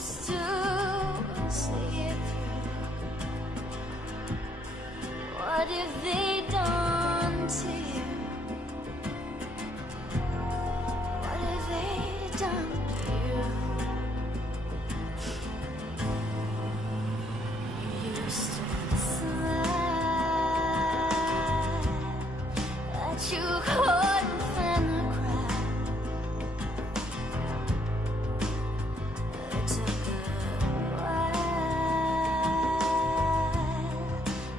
used to see it through. What have they done to you? What have they done to you? You used to smile, but you couldn't find the crack. It took a while,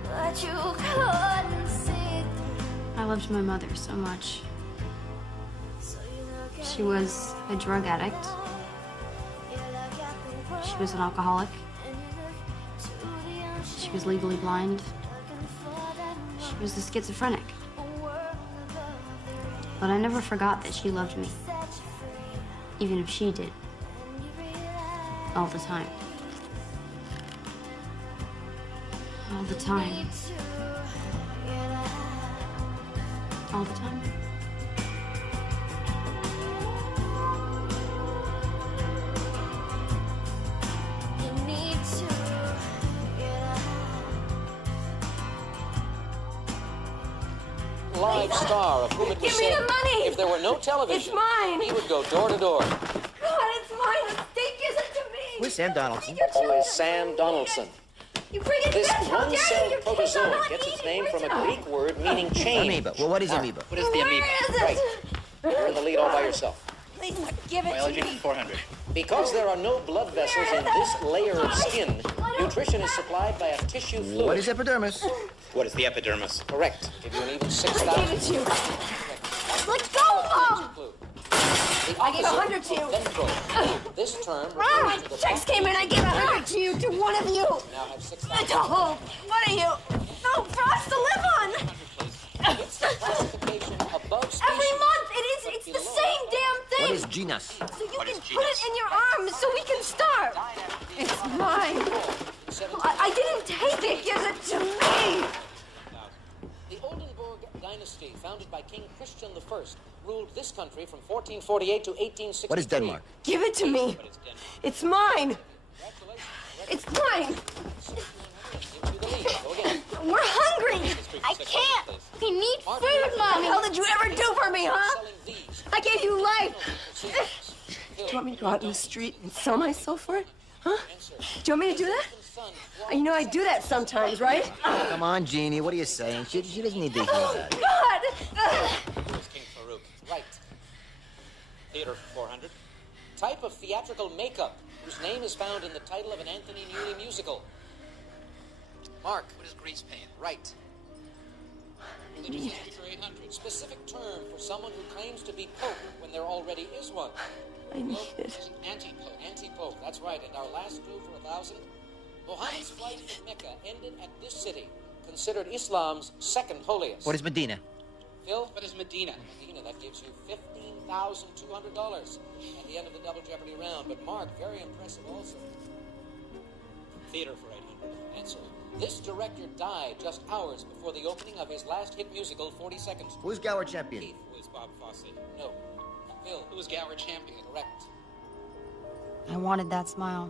but you couldn't see through. I loved my mother so much. So you look at She was a drug addict. She was an alcoholic. She was legally blind. She was a schizophrenic. But I never forgot that she loved me, even if she did. All the time. All the time. All the time. you need to get out. Live star of whom it was Give me said the money! if there were no television, It's mine! he would go door to door. God, it's mine! The state gives it to me! Where's Sam Donaldson? Who is Sam Donaldson? You bring it This back! How dare you! one-celled Your kids are protozoa not gets its eating name from a original. Greek word meaning chain. Amoeba. Well, what is amoeba? What is the amoeba? Where is Right. it? You're in the lead all by yourself. Please, give it Biology to me. 400. Because there are no blood vessels in this layer of skin, nutrition is supplied by a tissue fluid. What is epidermis? What is the epidermis? Correct. Give you an even I 6,000. gave it to you. Let go, Mom! Clue. I gave 100 to you. Ventral. This term Mom, refers to the checks came in. I gave 100 to you, to one of you. now have 6,000. Oh, what are you? No, for us to live on. It's the classification above species. Every month, it's the same damn thing. What is genus? So you What can is put genus? it in your arms so we can starve. It's mine. I didn't take it. Give it to me. The Oldenburg dynasty, founded by King Christian I, ruled this country from 1448 to 1863. What is Denmark? Give it to me. It's mine. It's mine. Into the lead. Go again. We're hungry. I can't. We need food, What the Mommy. hell did you ever do for me, huh? Selling these. I gave you life. Phil, Do you want me to go out in the street and sell myself for it? Huh? answer. Do you want me to do that? Son, You know I do that sometimes, right? Come on, Jeannie. What are you saying? She doesn't need to hear Oh, that. God! Here's King Farouk. Right. Theater 400. Type of theatrical makeup whose name is found in the title of an Anthony Newley musical. Mark. What is grease paint? Right. Religious speaker 800. Specific term for someone who claims to be Pope when there already is one. I need it. Anti-Pope. Anti-Pope. That's right. And our last clue for 1,000. Muhammad's flight to Mecca ended at this city, considered Islam's second holiest. What is Medina? Phil? What is Medina? Medina, that gives you $15,200 at the end of the double jeopardy round. But Mark, very impressive also. Theater for 800. Answer. This director died just hours before the opening of his last hit musical, 40 Seconds. Who's Gower champion? Keith. Who is Bob Fosse? No. Phil. Who is Gower champion? Correct. I wanted that smile.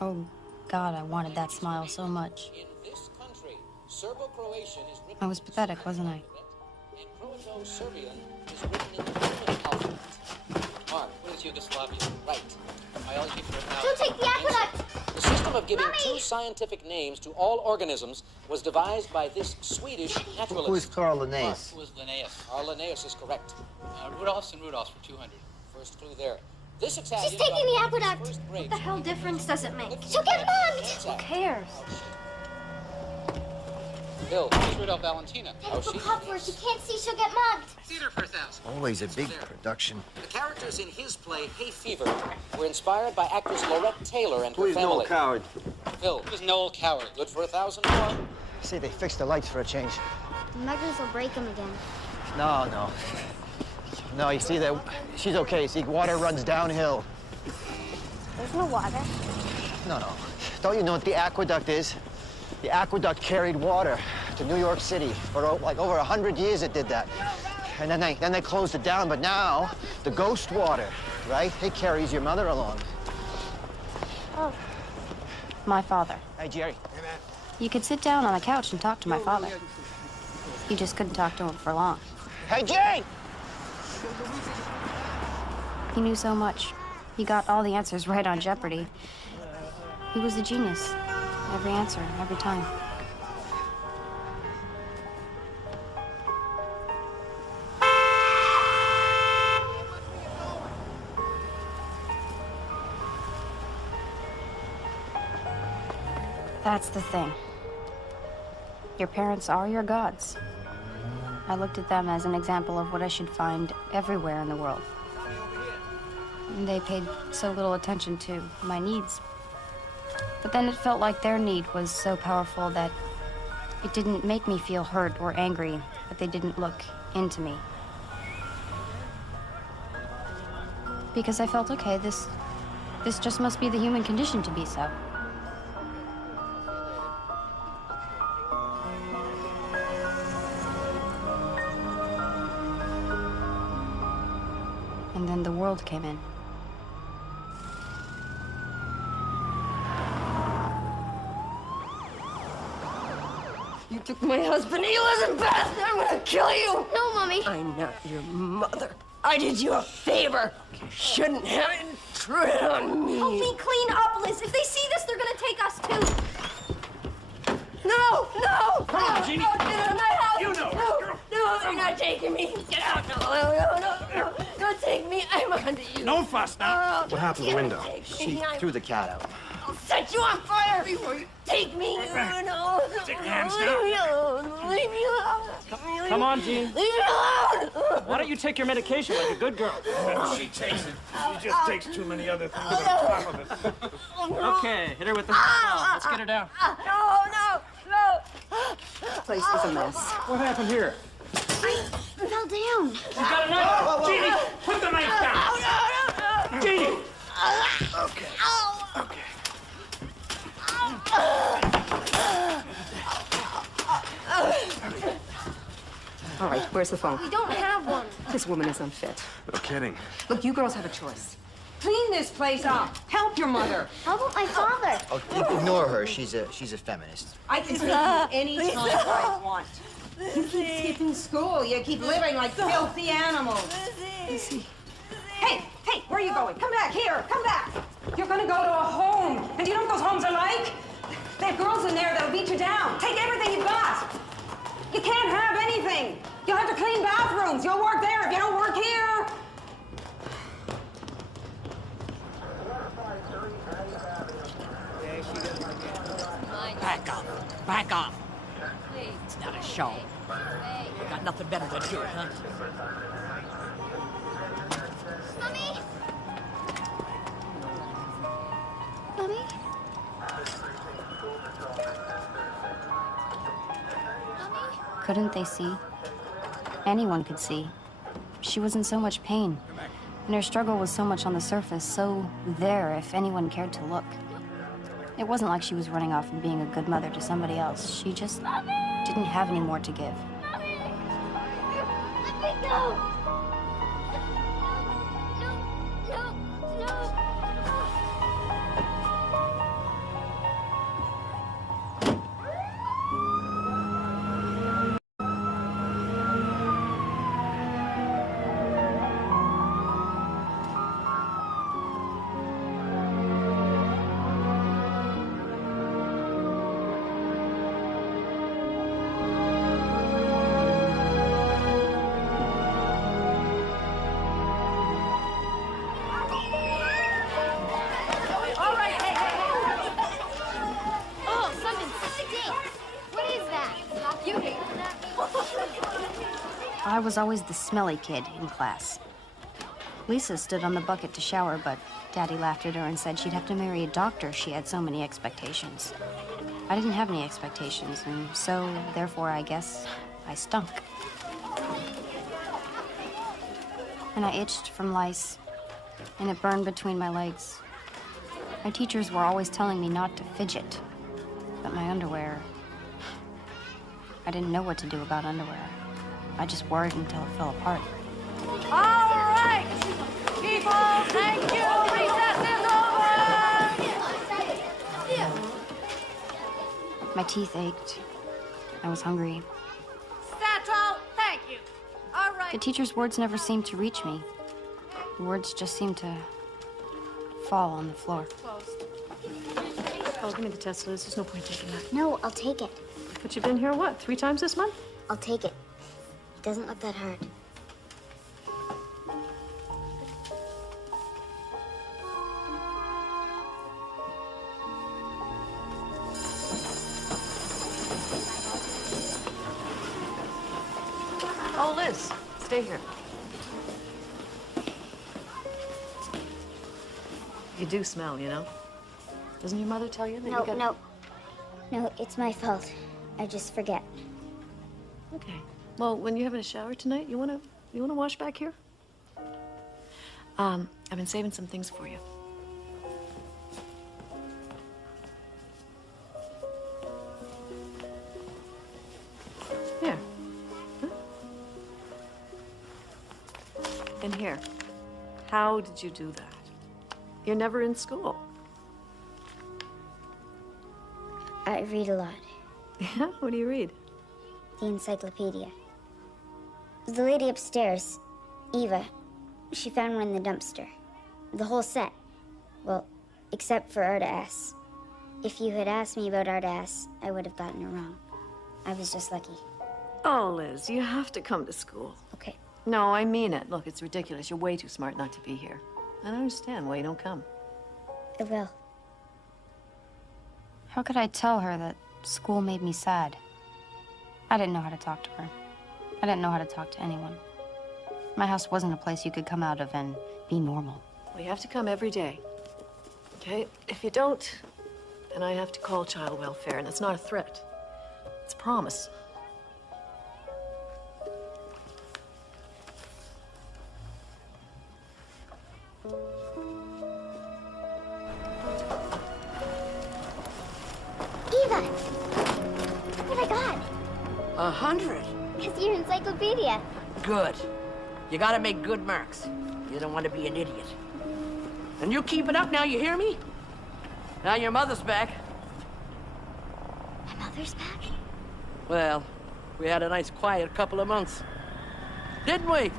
Oh, God, I wanted that smile so much. In this country, Serbo-Croatian is written I was in the pathetic, Serbian wasn't I? alphabet, and Croato-Serbian is written in the Roman alphabet. Mark. What is Yugoslavia? Right. Biology for Don't 1,000. take the aqueduct. The system of giving Mommy! two scientific names to all organisms was devised by this Swedish naturalist. Who is Carl Linnaeus? Who is Linnaeus? Carl Linnaeus is correct. Rudolphs and Rudolphs for 200. First clue there. This Italian She's taking the got aqueduct. his first What break the hell difference does it make? She'll get mugged. Who cares? Bill. Who is Rudolph Valentina? Technical cup where she can't see, she'll get mugged. Theater for 1,000. Always a big production. The characters in his play, Hay Fever, were inspired by actress Lorette Taylor and her Who is family. Noel Coward? Phil. Who is Noel Coward? Good for 1,000 more. Say they fixed the lights for a change. The muggers will break them again. No. No, you see that she's okay. See, water runs downhill. There's no water. No. Don't you know what the aqueduct is? The aqueduct carried water to New York City for like over 100 years. It did that, and then they closed it down. But now the ghost water, right? It carries your mother along. Oh. My father. Hey, Jerry. You could sit down on a couch and talk to my father. You just couldn't talk to him for long. Hey, Jerry! He knew so much. He got all the answers right on Jeopardy. He was a genius. Every answer, every time. That's the thing. Your parents are your gods. I looked at them as an example of what I should find everywhere in the world. And they paid so little attention to my needs. But then it felt like their need was so powerful that it didn't make me feel hurt or angry that they didn't look into me. Because I felt, okay, this just must be the human condition to be so. And then the world came in. You took my husband. He wasn't bad. I'm gonna kill you. No, Mommy. I'm not your mother. I did you a favor. You shouldn't have intruded on me. Help me clean up, Liz. If they see this, they're gonna take us too. No, no. Come on, Jeannie. No, get out of my house. You know, No, girl. no, you're not taking me. Get out. No. Don't take me. I'm onto you. No fuss now. What happened to the window? She Threw the cat out. I'll set you on fire before you take me. No. Take your hands down. Leave me alone. Leave me alone. Come on, Jean. Leave me alone. Why don't you take your medication like a good girl? She takes it. She just takes too many other things on top of it. Okay, hit her with the now. Let's get her down. No. This place is a mess. What happened here? I fell down. You got a knife? Jeannie, put the knife down. Jeannie. Okay. All right, where's the phone? We don't have one. This woman is unfit. No kidding. Look, you girls have a choice. Clean this place up. Help your mother. How about my father? Oh, ignore her. She's a feminist. I can take you any time I want. You keep skipping school. You keep living like filthy animals. Hey, where are you going? Come back here. Come back. You're gonna go to a home. And do you know what those homes are like? They have girls in there that'll beat you down. Take everything you've got. You can't have anything. You'll have to clean bathrooms. You'll work there if you don't work here. Back off. It's not a show. You got nothing better to do, huh? Mommy? Mommy? Couldn't they see? Anyone could see. She was in so much pain. And her struggle was so much on the surface, so there if anyone cared to look. It wasn't like she was running off and being a good mother to somebody else. She just didn't have any more to give. Let me go! No. Oh, something stinks. What is that? You hate that. I was always the smelly kid in class. Lisa stood on the bucket to shower, but Daddy laughed at her and said she'd have to marry a doctor. She had so many expectations. I didn't have any expectations, and so, therefore, I guess I stunk. And I itched from lice, and it burned between my legs. My teachers were always telling me not to fidget, but my underwear... I didn't know what to do about underwear. I just wore it until it fell apart. All right, people, thank you. Recess is over. My teeth ached. I was hungry. Satchel, thank you. All right. The teacher's words never seemed to reach me. The words just seemed to fall on the floor. Oh, give me the test, Liz. There's no point taking that. No, I'll take it. But you've been here, what, 3 times this month? I'll take it. It doesn't look that hard. Oh, Liz, stay here. You do smell, you know? Doesn't your mother tell you that No, you got... No, it's my fault. I just forget. Okay. Well, when you're having a shower tonight, you wanna wash back here? I've been saving some things for you. Here. Huh? And here. How did you do that? You're never in school. I read a lot. Yeah? What do you read? The encyclopedia. The lady upstairs, Eva, she found one in the dumpster. The whole set. Well, except for Arta S. If you had asked me about Arta S, I would have gotten it wrong. I was just lucky. Oh, Liz, you have to come to school. Okay. No, I mean it. Look, it's ridiculous. You're way too smart not to be here. I don't understand why you don't come. I will. How could I tell her that school made me sad? I didn't know how to talk to her. I didn't know how to talk to anyone. My house wasn't a place you could come out of and be normal. Well, you have to come every day. Okay? If you don't, then I have to call child welfare, and it's not a threat. It's a promise. Eva! What I got? 100. It's your encyclopedia. Good. You gotta make good marks. You don't want to be an idiot. And you keep it up now, you hear me? Now your mother's back. My mother's back? Well, we had a nice quiet couple of months. Didn't we?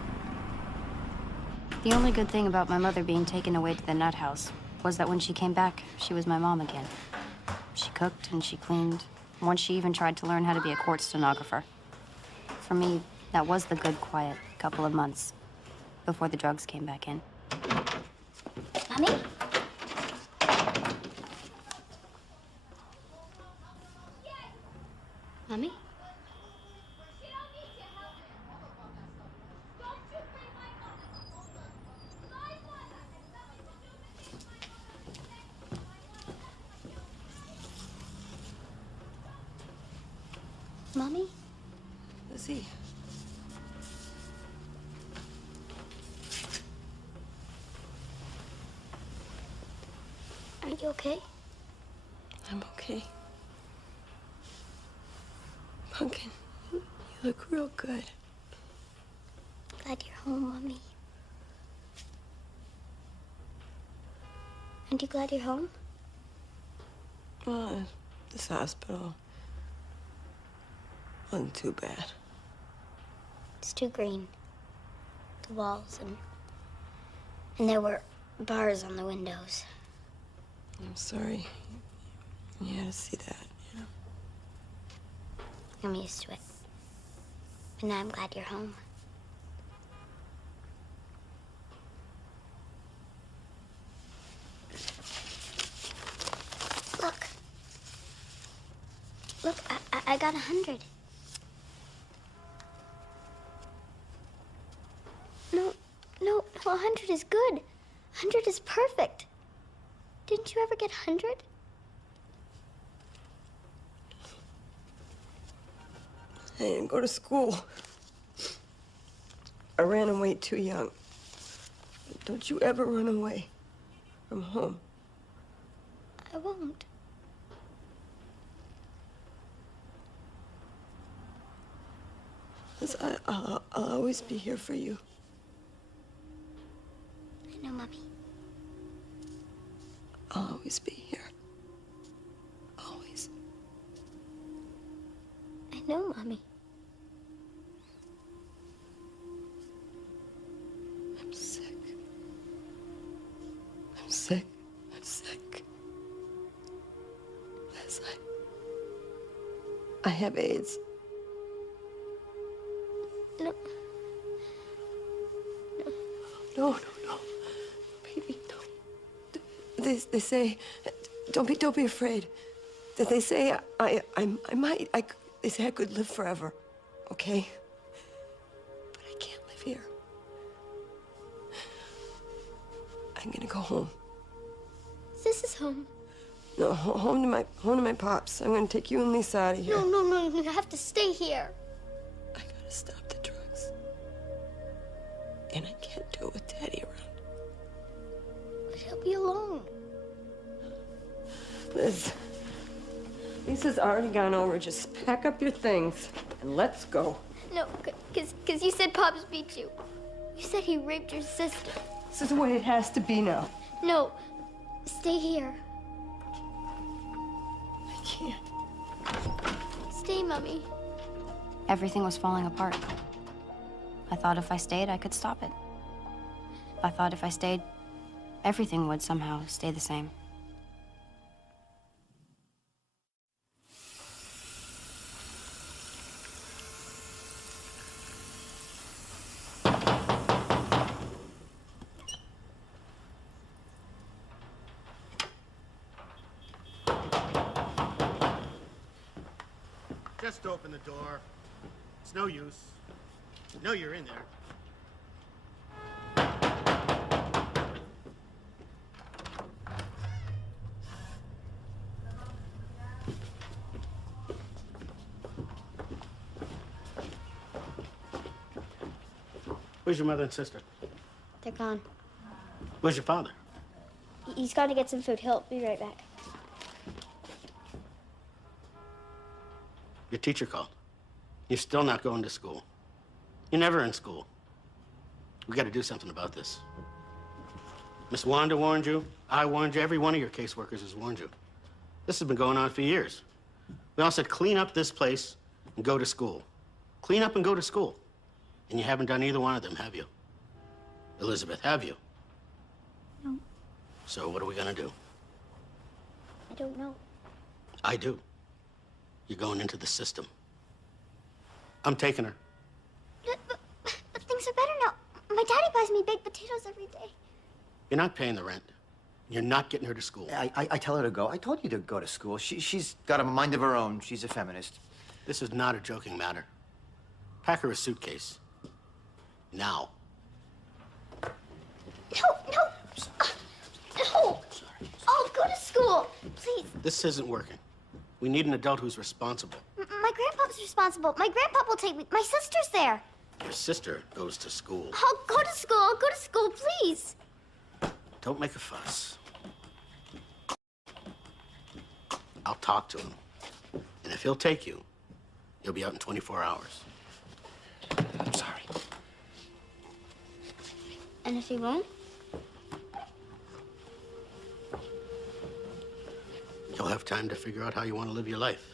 The only good thing about my mother being taken away to the nut house was that when she came back, she was my mom again. She cooked and she cleaned. Once she even tried to learn how to be a court stenographer. For me, that was the good, quiet couple of months before the drugs came back in. Mommy? Mommy? Mommy? Lizzie. Are you okay? I'm okay. Pumpkin, you look real good. Glad you're home, Mommy. Aren't you glad you're home? Well, this hospital wasn't too bad. It's too green. The walls and there were bars on the windows. I'm sorry. You had to see that, you know. I'm used to it. But now I'm glad you're home. Look. Look, I got 100. No, 100 is good. 100 is perfect. Didn't you ever get 100? I didn't go to school. I ran away too young. Don't you ever run away from home. I won't. I'll always be here for you. I know, Mommy. I'll always be here. Always. No, Mommy. I'm sick. I'm sick. I'm sick. Yes, I have AIDS. No. No. Baby, don't. They say, don't be afraid. That they say they say I could live forever, okay? But I can't live here. I'm gonna go home. This is home. No, home to my pops. I'm gonna take you and Lisa out of here. No, you have to stay here. I gotta stop the drugs. And I can't do it with Daddy around. But he'll be alone. Liz, Lisa's already gone over. Just pack up your things and let's go. No, because you said Pops beat you. You said he raped your sister. This is the way it has to be now. No, stay here. I can't. Stay, Mommy. Everything was falling apart. I thought if I stayed, I could stop it. I thought if I stayed, everything would somehow stay the same. Just open the door. It's no use. You know you're in there. Where's your mother and sister? They're gone. Where's your father? He's gone to get some food. He'll be right back. Your teacher called. You're still not going to school. You're never in school. We got to do something about this. Miss Wanda warned you. I warned you. Every one of your caseworkers has warned you. This has been going on for years. We all said, clean up this place and go to school. Clean up and go to school. And you haven't done either one of them, have you? Elizabeth, have you? No. So what are we gonna do? I don't know. I do. You're going into the system. I'm taking her. But things are better now. My daddy buys me baked potatoes every day. You're not paying the rent. You're not getting her to school. I tell her to go. I told you to go to school. She's got a mind of her own. She's a feminist. This is not a joking matter. Pack her a suitcase. Now. No. No. I'll go to school. Please. This isn't working. We need an adult who's responsible. My grandpa's responsible. My grandpa will take me. My sister's there. Your sister goes to school. I'll go to school. I'll go to school, please. Don't make a fuss. I'll talk to him. And if he'll take you, you'll be out in 24 hours. I'm sorry. And if he won't? You'll have time to figure out how you want to live your life.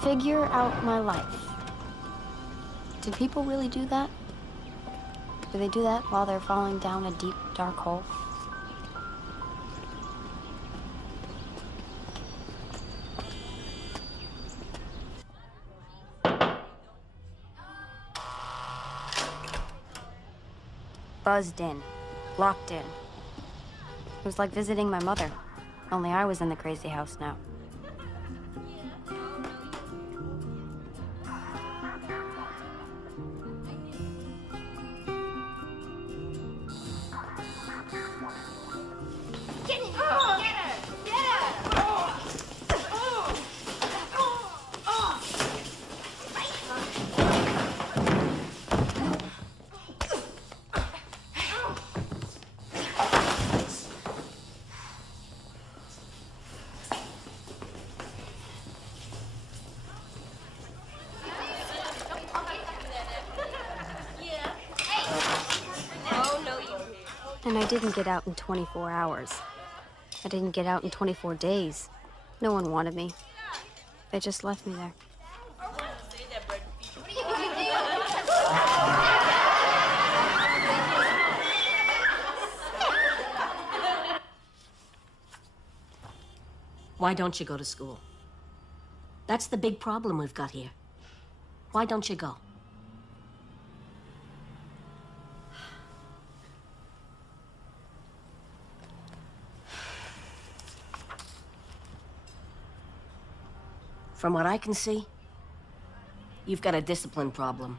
Figure out my life. Do people really do that? Do they do that while they're falling down a deep, dark hole? Buzzed in, locked in. It was like visiting my mother, only I was in the crazy house now. didn't get out in 24 hours. I didn't get out in 24 days. No one wanted me. They just left me there. Why don't you go to school? That's the big problem we've got here. Why don't you go? From what I can see, you've got a discipline problem.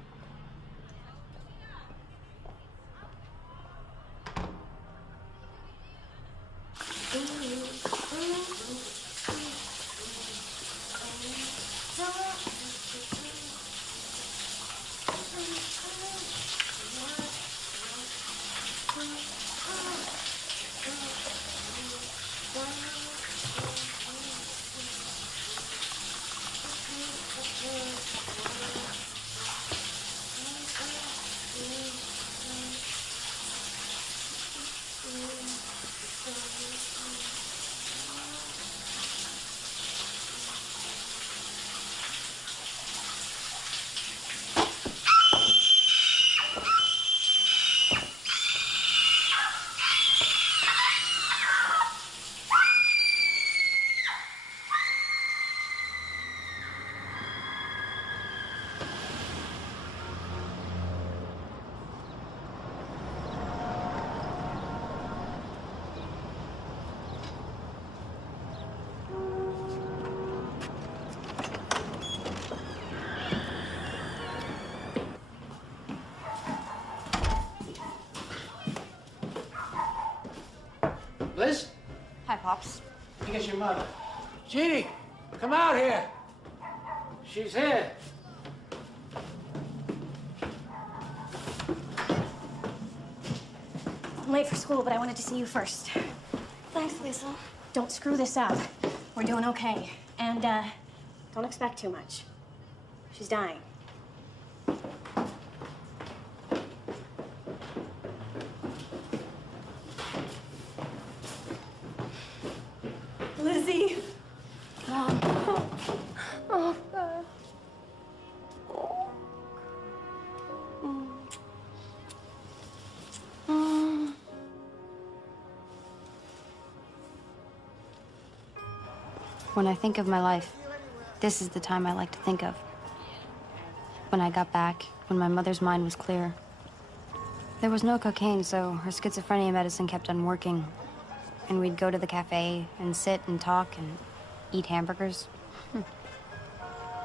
Liz? Hi, Pops. I think it's your mother. Jeannie, come out here. She's here. I'm late for school, but I wanted to see you first. Thanks, Lisa. Don't screw this up. We're doing okay. And, don't expect too much. She's dying. Lizzie. Mom. Oh, God. When I think of my life, this is the time I like to think of. When I got back, when my mother's mind was clear. There was no cocaine, so her schizophrenia medicine kept on working. And we'd go to the cafe and sit and talk and eat hamburgers.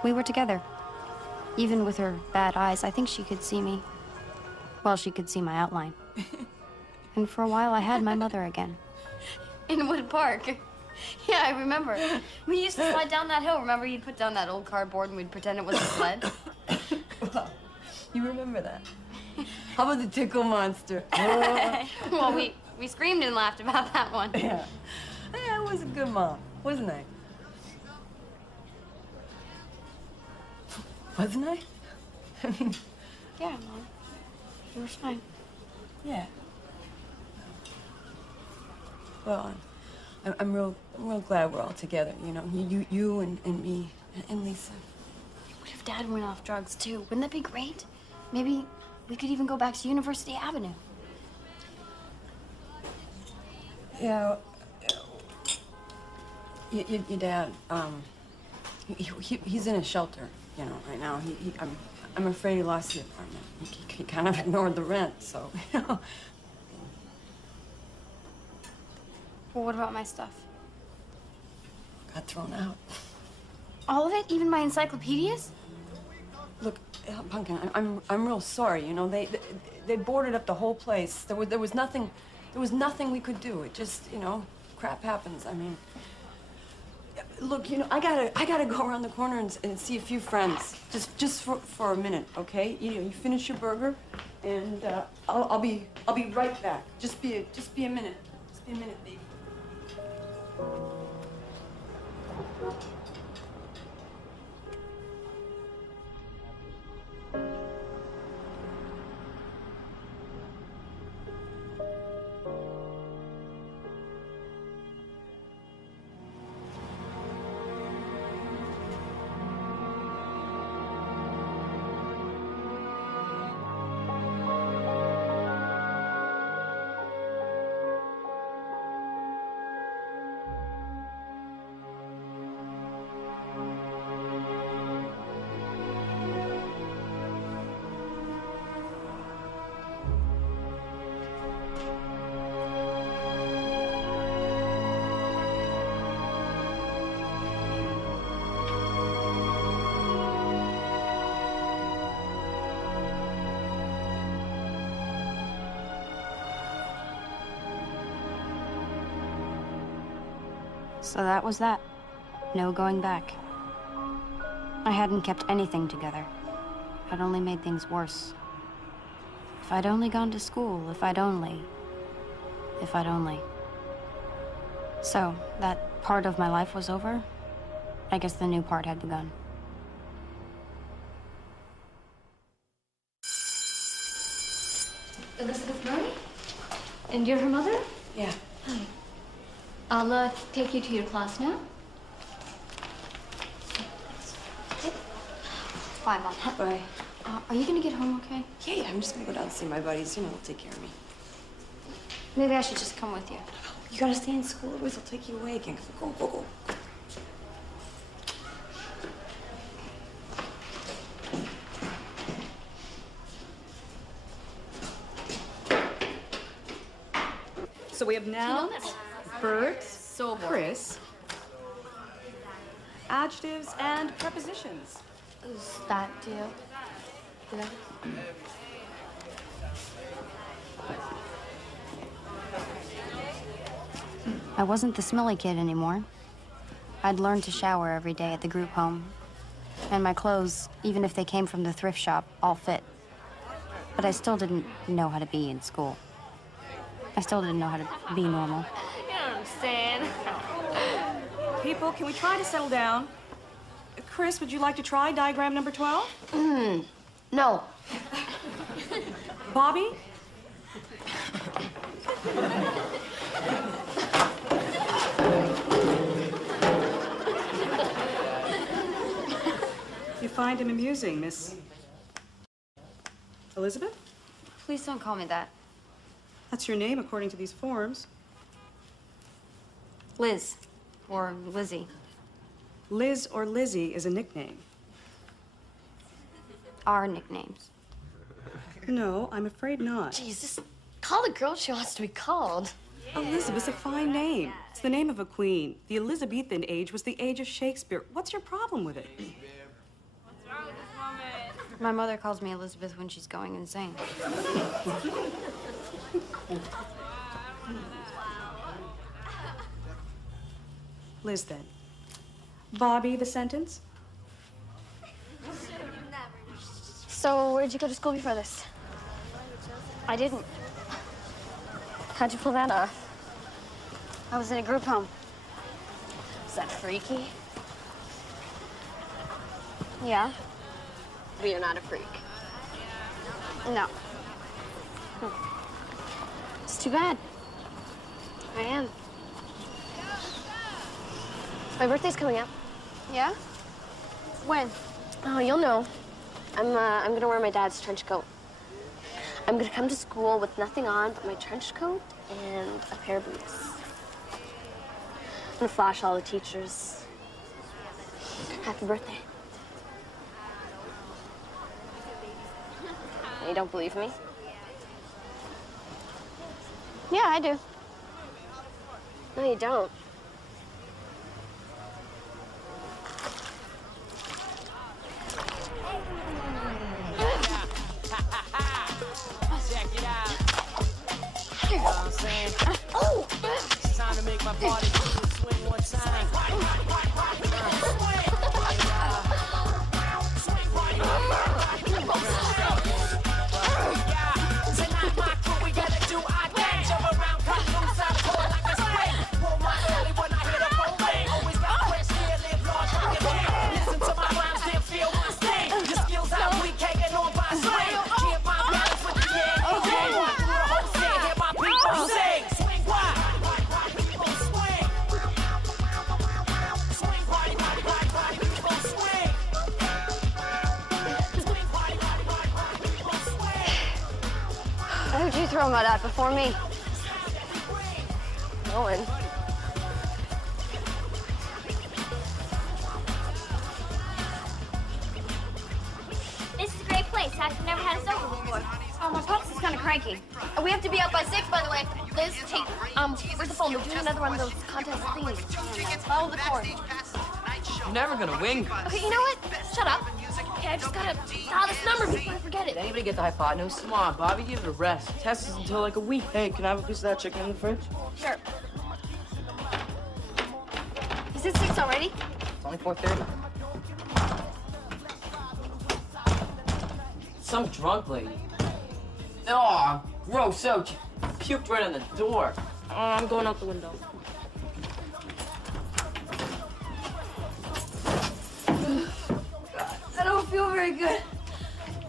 We were together. Even with her bad eyes, I think she could see me. Well, she could see my outline. And for a while, I had my mother again. In Wood Park. Yeah, I remember. We used to slide down that hill. Remember, you'd put down that old cardboard and we'd pretend it was a sled? Well, you remember that. How about the tickle monster? Well, we screamed and laughed about that one. Yeah. I was a good mom, wasn't I? Wasn't I? I mean... Yeah, Mom. You were fine. Yeah. Well, I'm real glad we're all together, you know? You and me and Lisa. What if Dad went off drugs, too? Wouldn't that be great? Maybe we could even go back to University Avenue. Yeah. Your dad, he's in a shelter, you know, right now. I'm afraid he lost the apartment. He kind of ignored the rent, so, you know. Well, what about my stuff? Got thrown out. All of it? Even my encyclopedias? Look, Pumpkin, I'm real sorry, you know. They boarded up the whole place. There was nothing we could do. It just, you know, crap happens. I mean, look, you know, I gotta go around the corner and see a few friends, just for a minute, okay? You know, you finish your burger, and I'll be right back. Just be a minute. Just be a minute, baby. So that was that. No going back. I hadn't kept anything together. I'd only made things worse. If I'd only gone to school, if I'd only. So, that part of my life was over. I guess the new part had begun. Elizabeth Murray? And you're her mother? Yeah. Hi. I'll take you to your class now. Bye, Mom. Bye. Are you gonna get home okay? Yeah, I'm just gonna go down and see my buddies. You know, they'll take care of me. Maybe I should just come with you. You gotta stay in school, otherwise they'll take you away again. Go. So we have now verbs, Chris, adjectives, and prepositions. Is that deal? Yeah. I wasn't the smelly kid anymore. I'd learned to shower every day at the group home. And my clothes, even if they came from the thrift shop, all fit. But I still didn't know how to be in school. I still didn't know how to be normal. You know what I'm saying? People, can we try to settle down? Chris, would you like to try diagram number 12? No. Bobby? You find him amusing, Miss Elizabeth? Please don't call me that. That's your name according to these forms. Liz. Or Lizzie. Liz or Lizzie is a nickname. Our nicknames. No, I'm afraid not. Jeez, just call the girl she wants to be called. Elizabeth's a fine name. It's the name of a queen. The Elizabethan age was the age of Shakespeare. What's your problem with it? My mother calls me Elizabeth when she's going insane. Liz, then. Bobby, the sentence? So, where'd you go to school before this? I didn't. How'd you pull that off? I was in a group home. Is that freaky? Yeah. But you're not a freak. No. It's too bad. I am. My birthday's coming up. Yeah? When? Oh, you'll know. I'm gonna wear my dad's trench coat. I'm gonna come to school with nothing on but my trench coat and a pair of boots. I'm gonna flash all the teachers. Happy birthday. You don't believe me? Yeah, I do. No, you don't. Check it out. You know what I'm saying? Oh! It's time to make my body swing one time. Tonight, my crew, we gotta do our thing. Jump around, cut loose, out cold like a spring. Pull my belly when I hit a rolling. Always got fresh here, live large like a king. Listen to my rhymes, then feel my sting. Your skills out weak, hanging on by a string. Keep my balance with the gang. Walk through the whole scene, hear my people sing. Swing wide, people swing. Swing party, people swing. Swing party, people swing. Who'd you throw mud at before me? No one. This is a great place. I've never had a sofa before. Oh, my pops is kind of cranky. We have to be up by 6, by the way. Liz, take, where's the phone? We're doing another one of those contest thingies. Follow the cord. You're never gonna win. Okay, you know what? Shut up. Okay, I just gotta dial this number before I forget it. Did anybody get the hypotenuse? Come on, Bobby, give it a rest. Test is until like a week. Hey, can I have a piece of that chicken in the fridge? Sure. Is it 6 already? It's only 4:30. Some drunk lady. Oh, gross. So puked right on the door. Oh, I'm going out the window. I don't feel very good.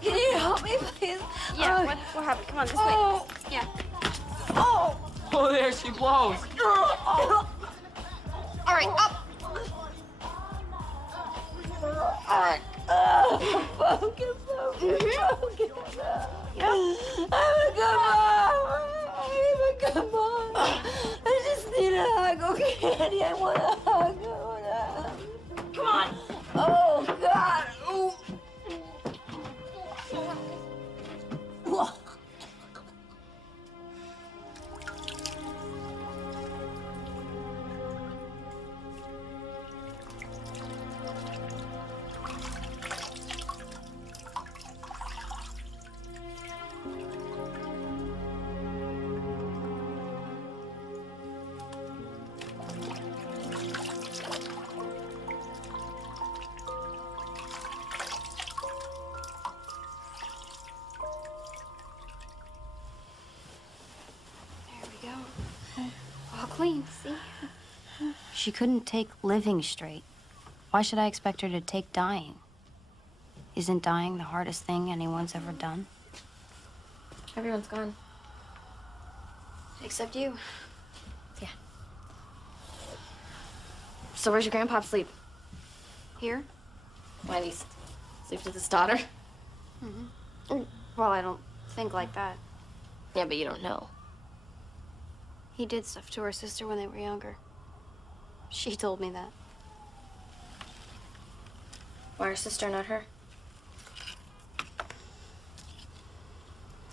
Can you help me, please? Yeah, what happened? Come on, this way. Yeah. Oh! Oh, there she blows. All right, up. All right. Focus. I'm a good mom. I'm a good mom. I just need a hug, okay, Andy? I want a hug. Come on. Oh, God. Ooh. All clean, see? She couldn't take living straight. Why should I expect her to take dying? Isn't dying the hardest thing anyone's ever done? Everyone's gone. Except you. Yeah. So where's your grandpa sleep? Here? Why, at least sleep with his daughter? Mm-hmm. Well, I don't think like that. Yeah, but you don't know. He did stuff to her sister when they were younger. She told me that. Why her sister, not her?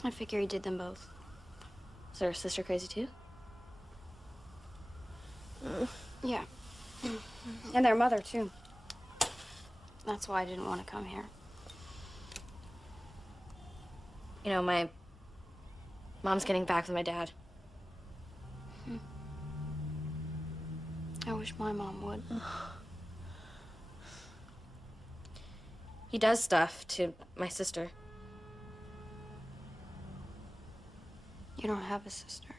I figure he did them both. Is her sister crazy too? Yeah. And their mother, too. That's why I didn't want to come here. You know, my mom's getting back with my dad. I wish my mom would. He does stuff to my sister. You don't have a sister.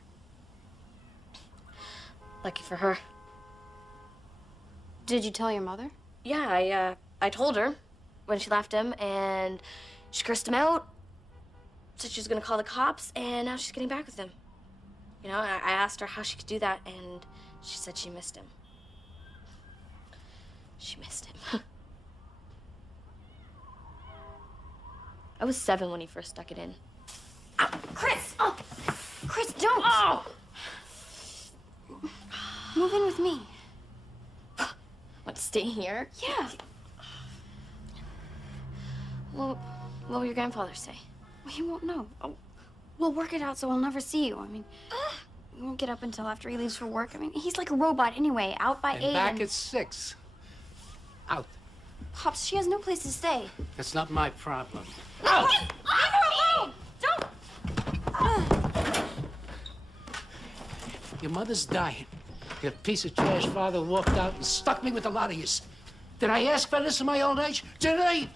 Lucky for her. Did you tell your mother? Yeah, I told her when she left him, and she cursed him out, said she was gonna call the cops, and now she's getting back with him. You know, I asked her how she could do that, and she said she missed him. She missed him. I was 7 when he first stuck it in. Ow, Chris! Oh, Chris, don't! Oh! Move in with me. What, stay here? Yeah. Well, what will your grandfather say? Well, he won't know. Oh, we'll work it out so I'll never see you. I mean, we won't get up until after he leaves for work. I mean, he's like a robot anyway, out by 8. Back at 6. Out. Pops, she has no place to stay. That's not my problem. No! Leave her alone! Don't! Your mother's dying. Your piece of trash father walked out and stuck me with a lot of yous. Did I ask for this in my old age? Did I?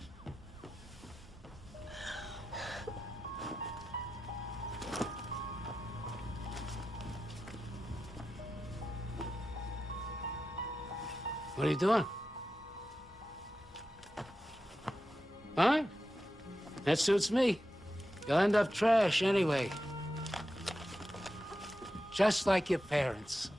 What are you doing? Huh? That suits me. You'll end up trash anyway. Just like your parents.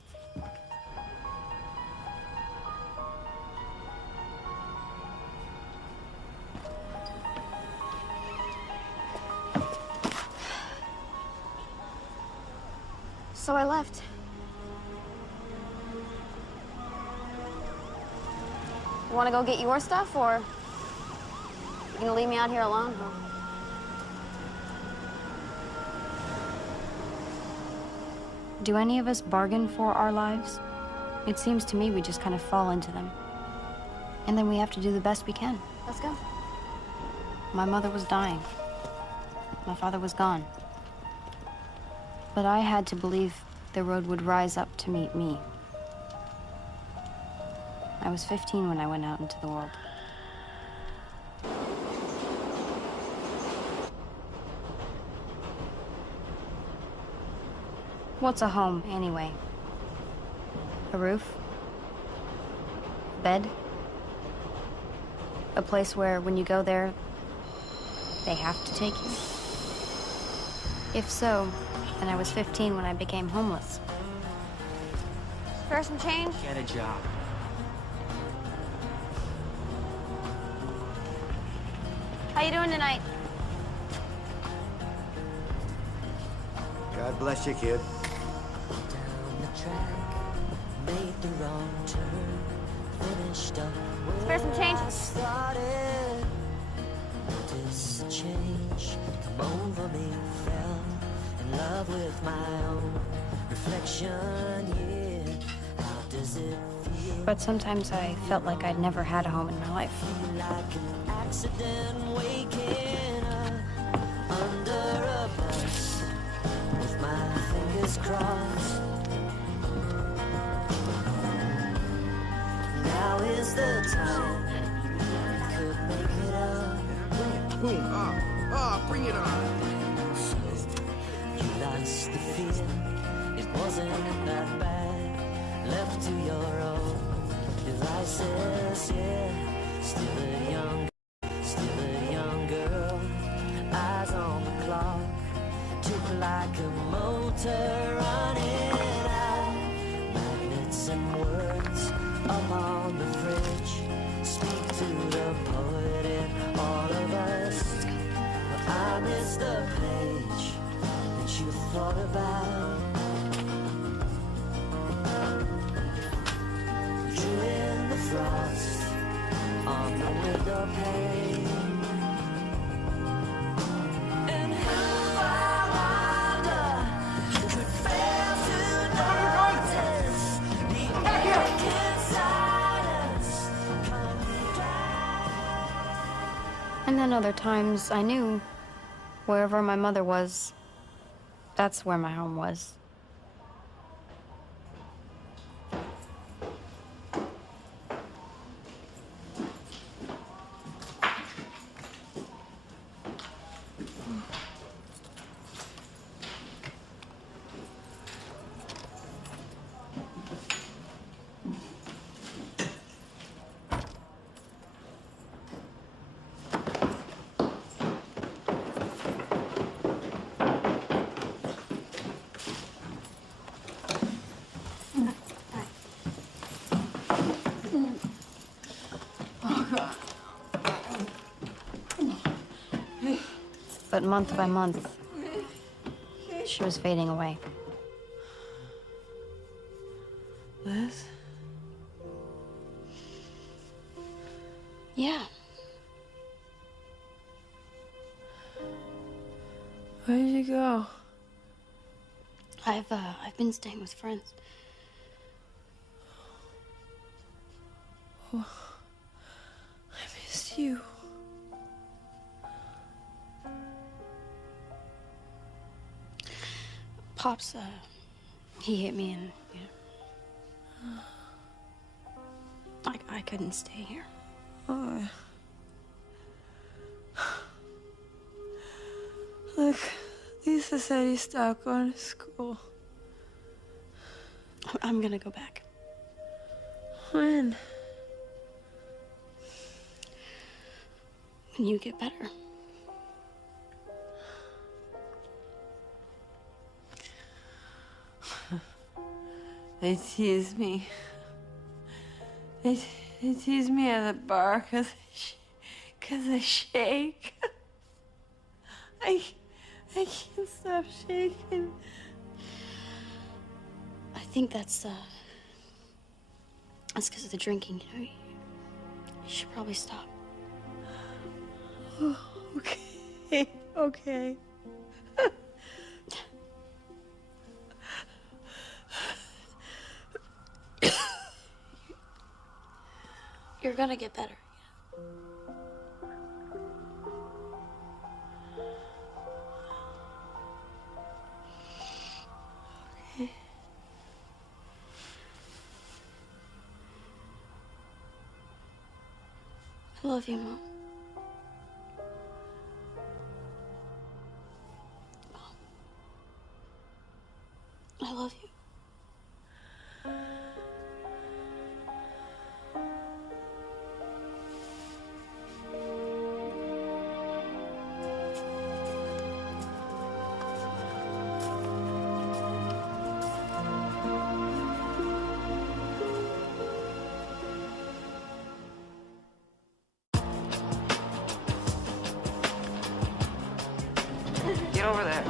So I left. You want to go get your stuff, or you gonna leave me out here alone? Huh? Do any of us bargain for our lives? It seems to me we just kind of fall into them. And then we have to do the best we can. Let's go. My mother was dying. My father was gone. But I had to believe the road would rise up to meet me. I was 15 when I went out into the world. What's a home, anyway? A roof? A bed? A place where, when you go there, they have to take you? If so, then I was 15 when I became homeless. Spare some change? Get a job. How you doing tonight? God bless you, kid. Made the wrong turn, finished up where Spare some change? I started. Notice a change come over me, fell in love with my own reflection, yeah. How does it feel? But sometimes I felt like I'd never had a home in my life. Like an accident waking up under a bus with my fingers crossed. Now is the time we could make it up. Boom, bring it on. So you lost the fear, it wasn't that bad. Left to your own devices, yeah. Still a young girl. Eyes on the clock, tick like a motor running out. Magnets and words up on the fridge, speak to the poet in all of us. But I miss the page that you thought about. Drew in the frost on the window pane. And who I wonder could fail to notice the aching silence come down. And then other times I knew wherever my mother was, that's where my home was. But month by month, she was fading away. Liz? Yeah. Where did you go? I've been staying with friends. Oh, I missed you. Pops, he hit me and, I couldn't stay here. Oh. Look, Lisa said you stopped going to school. I'm gonna go back. When? When you get better. They tease me. They tease me at the bar because I shake. I can't stop shaking. I think that's because of the drinking, you know? You should probably stop. Oh, okay, okay. You're gonna get better. Okay. I love you, Mom. I love you. Get over there.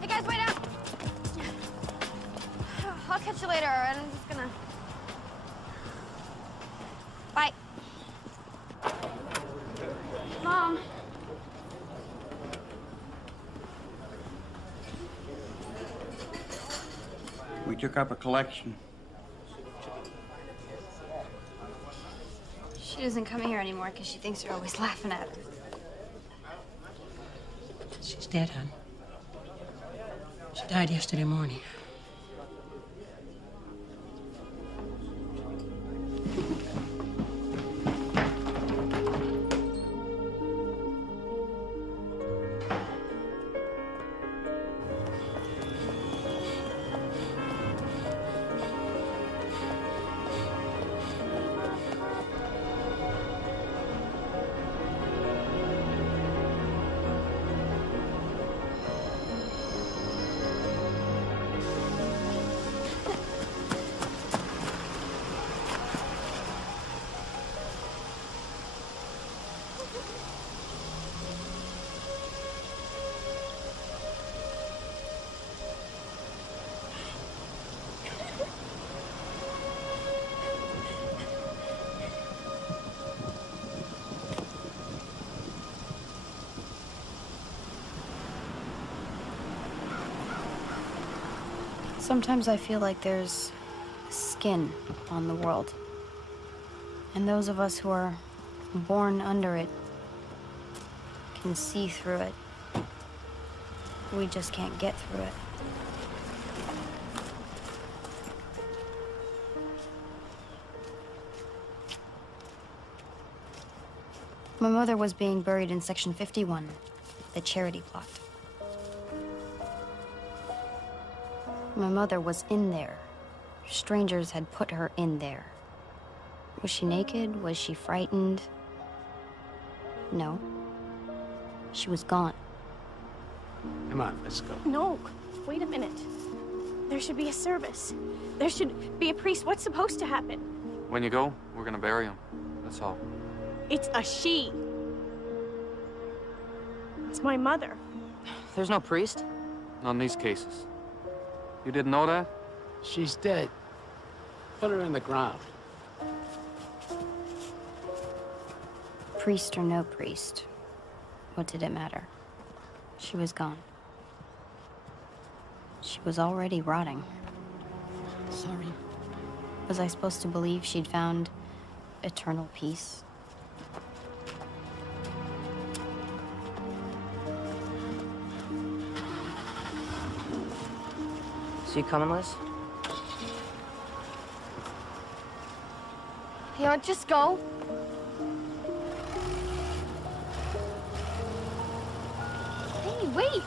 Hey guys, wait up! I'll catch you later, alright? I'm just gonna... Bye. Mom. We took up a collection. She doesn't come here anymore because she thinks you're always laughing at her. She's dead, hon. She died yesterday morning. Sometimes I feel like there's skin on the world. And those of us who are born under it can see through it. We just can't get through it. My mother was being buried in Section 51, the charity plot. My mother was in there. Strangers had put her in there. Was she naked? Was she frightened? No. She was gone. Come on, let's go. No, wait a minute. There should be a service. There should be a priest. What's supposed to happen? When you go, we're gonna bury him. That's all. It's a she. It's my mother. There's no priest? Not in these cases. You didn't know that? She's dead. Put her in the ground. Priest or no priest, what did it matter? She was gone. She was already rotting. Sorry. Was I supposed to believe she'd found eternal peace? So you coming, Liz? You know, just go. Hey, wait!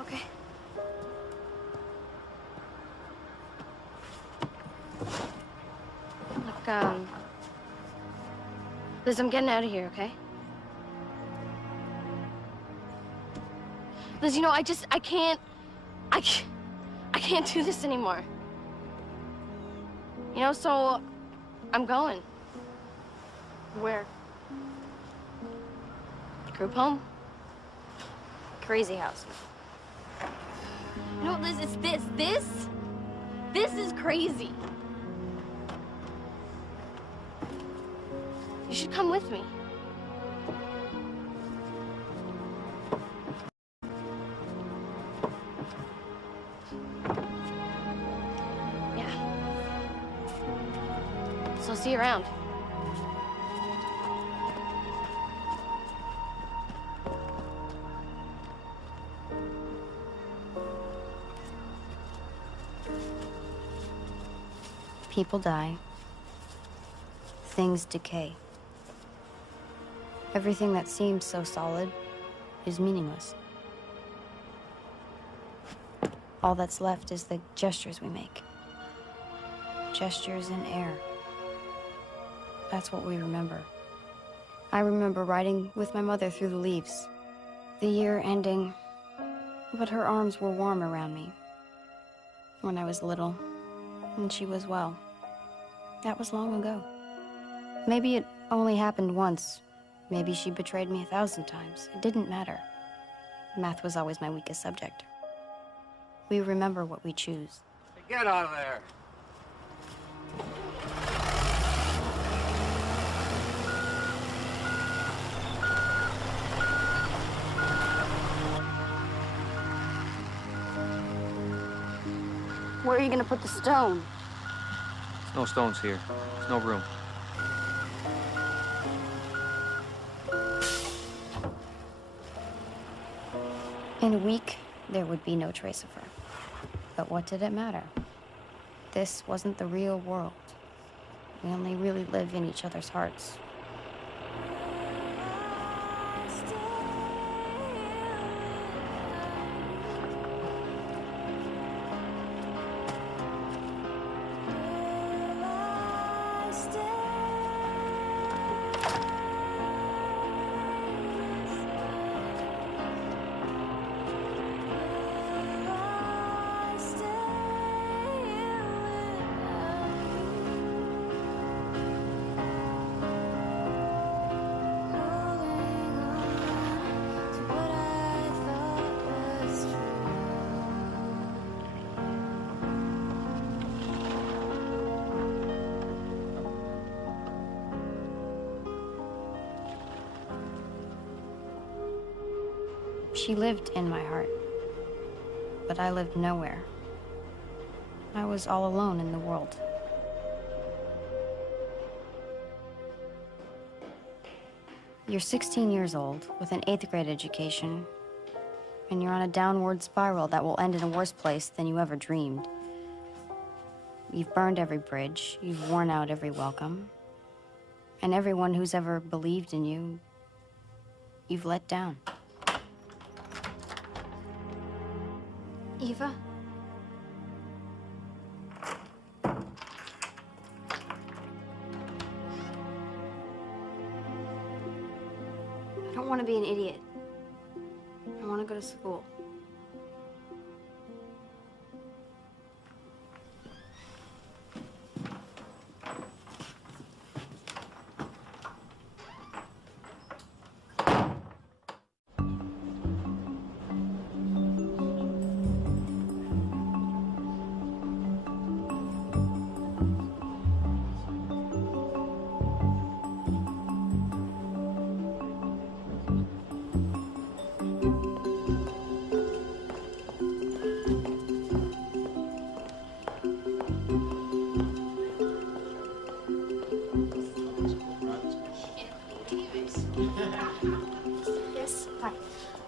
Okay. Look, Liz, I'm getting out of here, okay? Liz, you know, I can't do this anymore. You know, so I'm going. Where? Group home. Crazy house. No, Liz, it's this is crazy. You should come with me. Yeah. So I'll see you around. People die. Things decay. Everything that seems so solid is meaningless. All that's left is the gestures we make. Gestures in air. That's what we remember. I remember riding with my mother through the leaves. The year ending, but her arms were warm around me. When I was little, and she was well. That was long ago. Maybe it only happened once. Maybe she betrayed me 1,000 times. It didn't matter. Math was always my weakest subject. We remember what we choose. Get out of there. Where are you gonna put the stone? There's no stones here. There's no room. In a week, there would be no trace of her. But what did it matter? This wasn't the real world. We only really live in each other's hearts. She lived in my heart, but I lived nowhere. I was all alone in the world. You're 16 years old with an 8th grade education, and you're on a downward spiral that will end in a worse place than you ever dreamed. You've burned every bridge, you've worn out every welcome, and everyone who's ever believed in you, you've let down. Eva? I don't want to be an idiot. I want to go to school.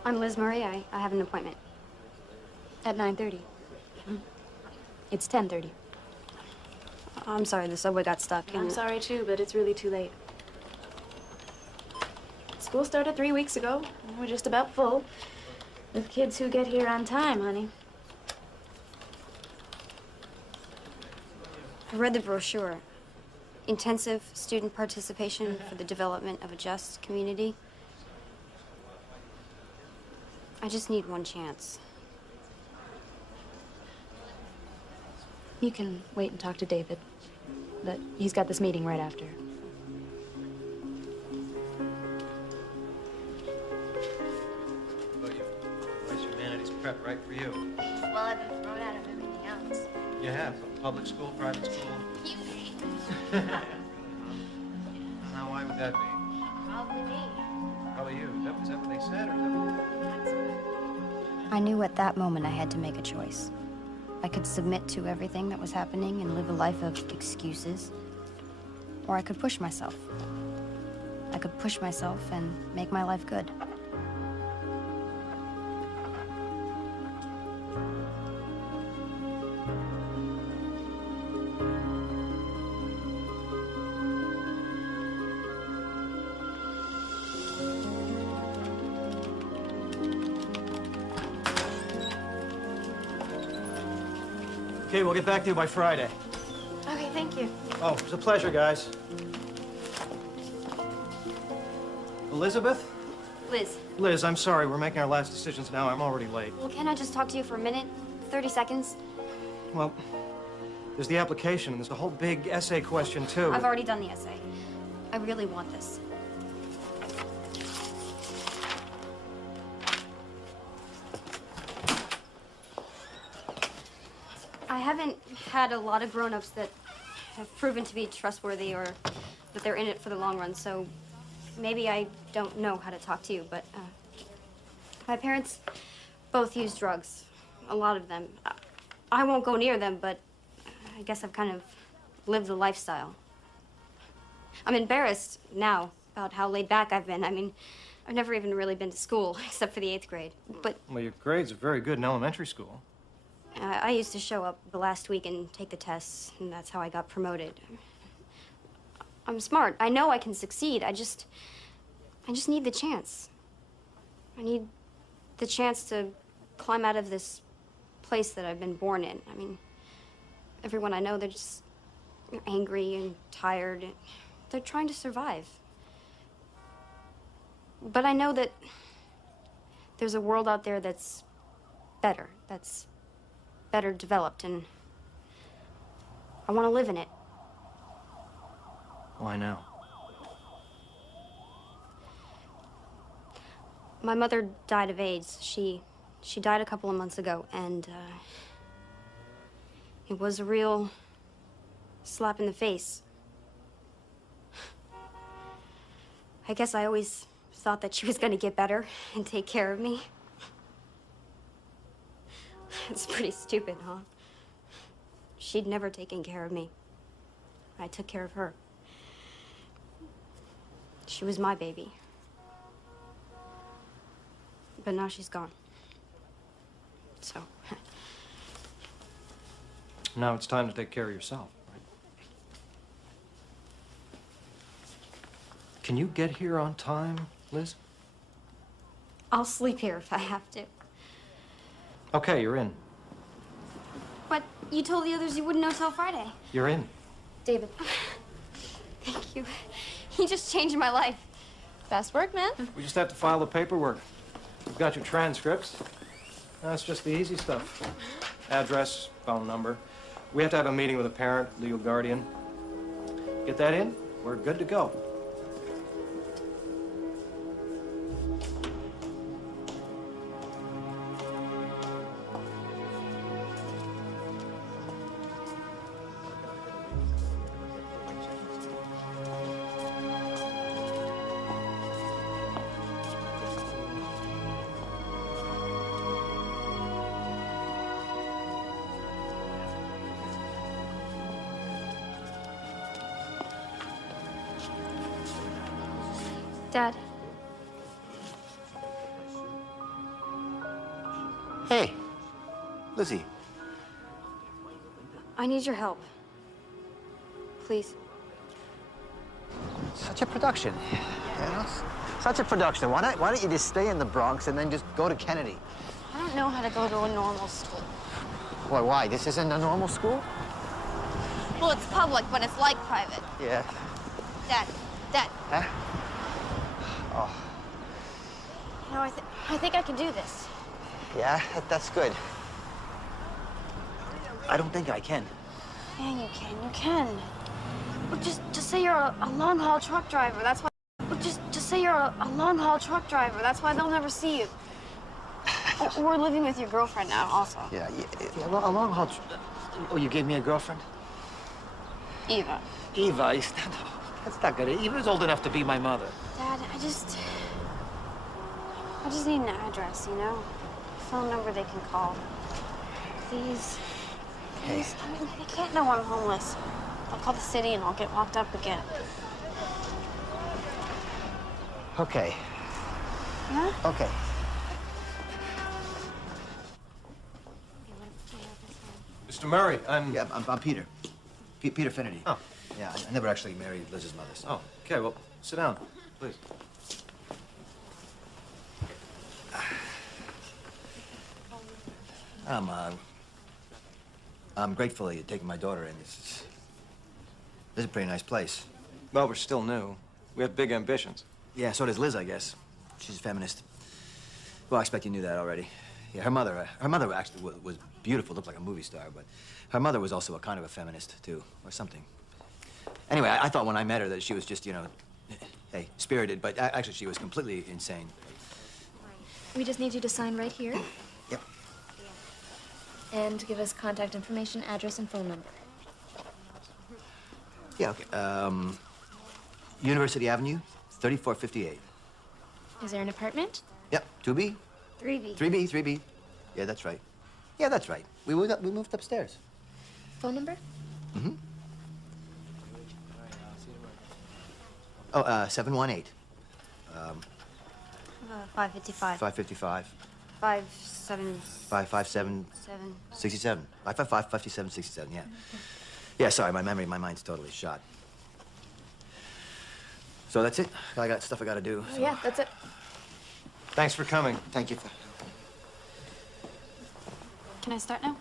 I'm Liz Murray. I have an appointment. At 9:30. It's 10:30. I'm sorry, the subway got stuck. I'm sorry too, but it's really too late. School started 3 weeks ago. We're just about full. With kids who get here on time, honey. I read the brochure. Intensive student participation for the development of a just community. I just need one chance. You can wait and talk to David. But he's got this meeting right after. Nice humanities prep right for you. Well, I've been thrown out of everything else. You have? Public school, private school? You me. Now, why would that be? Probably me. Probably you. Is that what they said, or is that what... I knew at that moment I had to make a choice. I could submit to everything that was happening and live a life of excuses, or I could push myself. I could push myself and make my life good. Okay, we'll get back to you by Friday. Okay, thank you. Oh, it was a pleasure, guys. Elizabeth? Liz, Liz, I'm sorry. We're making our last decisions now. I'm already late. well, can I just talk to you for a minute? 30 seconds? Well, there's the application, and there's a whole big essay question, too. I've already done the essay. I really want this. I haven't had a lot of grown-ups that have proven to be trustworthy or that they're in it for the long run, so maybe I don't know how to talk to you, but my parents both use drugs, a lot of them. I won't go near them, but I guess I've kind of lived the lifestyle. I'm embarrassed now about how laid back I've been. I mean, I've never even really been to school, except for the 8th grade, but Well, your grades are very good in elementary school. I used to show up the last week and take the tests, and that's how I got promoted. I'm smart. I know I can succeed. I just need the chance. I need the chance to climb out of this place that I've been born in. I mean, everyone I know, they're just angry and tired. They're trying to survive. But I know that there's a world out there that's better, that's better developed, and I want to live in it. Why now? My mother died of AIDS. She died a couple of months ago, and it was a real slap in the face. I guess I always thought that she was going to get better and take care of me. It's pretty stupid, huh? She'd never taken care of me. I took care of her. She was my baby. But now she's gone. So. Now it's time to take care of yourself, right? Can you get here on time, Liz? I'll sleep here if I have to. Okay, you're in. But you told the others you wouldn't know till Friday. You're in. David. Thank you. You just changed my life. Fast work, man. We just have to file the paperwork. We've got your transcripts. That's just the easy stuff. Address, phone number. We have to have a meeting with a parent, legal guardian. Get that in, we're good to go. Dad. Hey, Lizzie. I need your help. Please. Such a production, you know? Such a production. Why don't you just stay in the Bronx and then just go to Kennedy? I don't know how to go to a normal school. Why? This isn't a normal school? Well, it's public, but it's like private. Yeah. Dad. Huh? Oh, You know, I think I can do this. yeah? That's good. I don't think I can. Yeah, you can. You can. Well, just say you're a long-haul truck driver. That's why. Well, just say you're a long-haul truck driver. That's why they'll never see you. We're living with your girlfriend now, also. Yeah, well, a long haul. Oh, you gave me a girlfriend? Eva. Eva, that's not good. Eva's old enough to be my mother. Dad, I just need an address, you know? A phone number they can call. Please. Please. I mean, they can't know I'm homeless. I'll call the city and I'll get locked up again. Okay. Yeah? Okay. Mr. Murray, Yeah, I'm Peter. Peter Finnerty. Oh. Yeah, I never actually married Liz's mother. So. Oh, okay, well, sit down, please. I'm grateful that you're taking my daughter in. This is a pretty nice place. Well, we're still new. We have big ambitions. Yeah, so does Liz, I guess. She's a feminist. Well, I expect you knew that already. Yeah, her mother actually was beautiful, looked like a movie star, but her mother was also a kind of a feminist, too, or something. Anyway, I thought when I met her that she was just, you know, hey, spirited, but actually she was completely insane. We just need you to sign right here. Yep. And give us contact information, address, and phone number. Yeah, okay. University Avenue, 3458. Is there an apartment? Yep, 2B. 3B. 3B. Yeah, that's right. Yeah, that's right. We moved upstairs. Phone number? Mm-hmm. Oh, 718. 555. 555. 557. 67. 555, 57, 67, yeah. Yeah, sorry, my mind's totally shot. So that's it? I got stuff I gotta do. Oh, yeah, that's it. Thanks for coming. Thank you. Can I start now?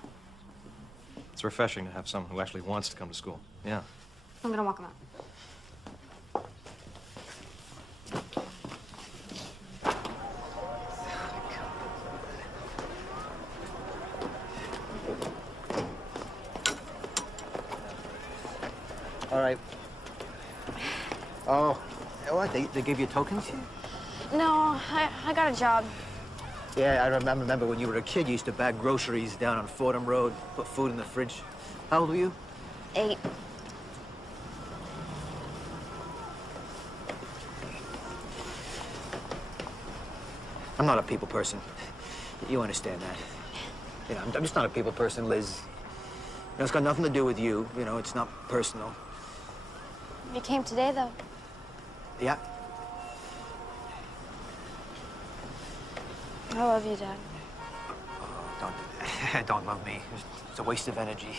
It's refreshing to have someone who actually wants to come to school. Yeah. I'm gonna walk him out. All right. Oh, what? They gave you tokens? No, I got a job. Yeah, I remember when you were a kid, you used to bag groceries down on Fordham Road, put food in the fridge. How old were you? 8. I'm not a people person. You understand that. You know, I'm just not a people person, Liz. You know, it's got nothing to do with you. You know, it's not personal. You came today, though. Yeah. I love you, Dad. Don't love me. It's a waste of energy.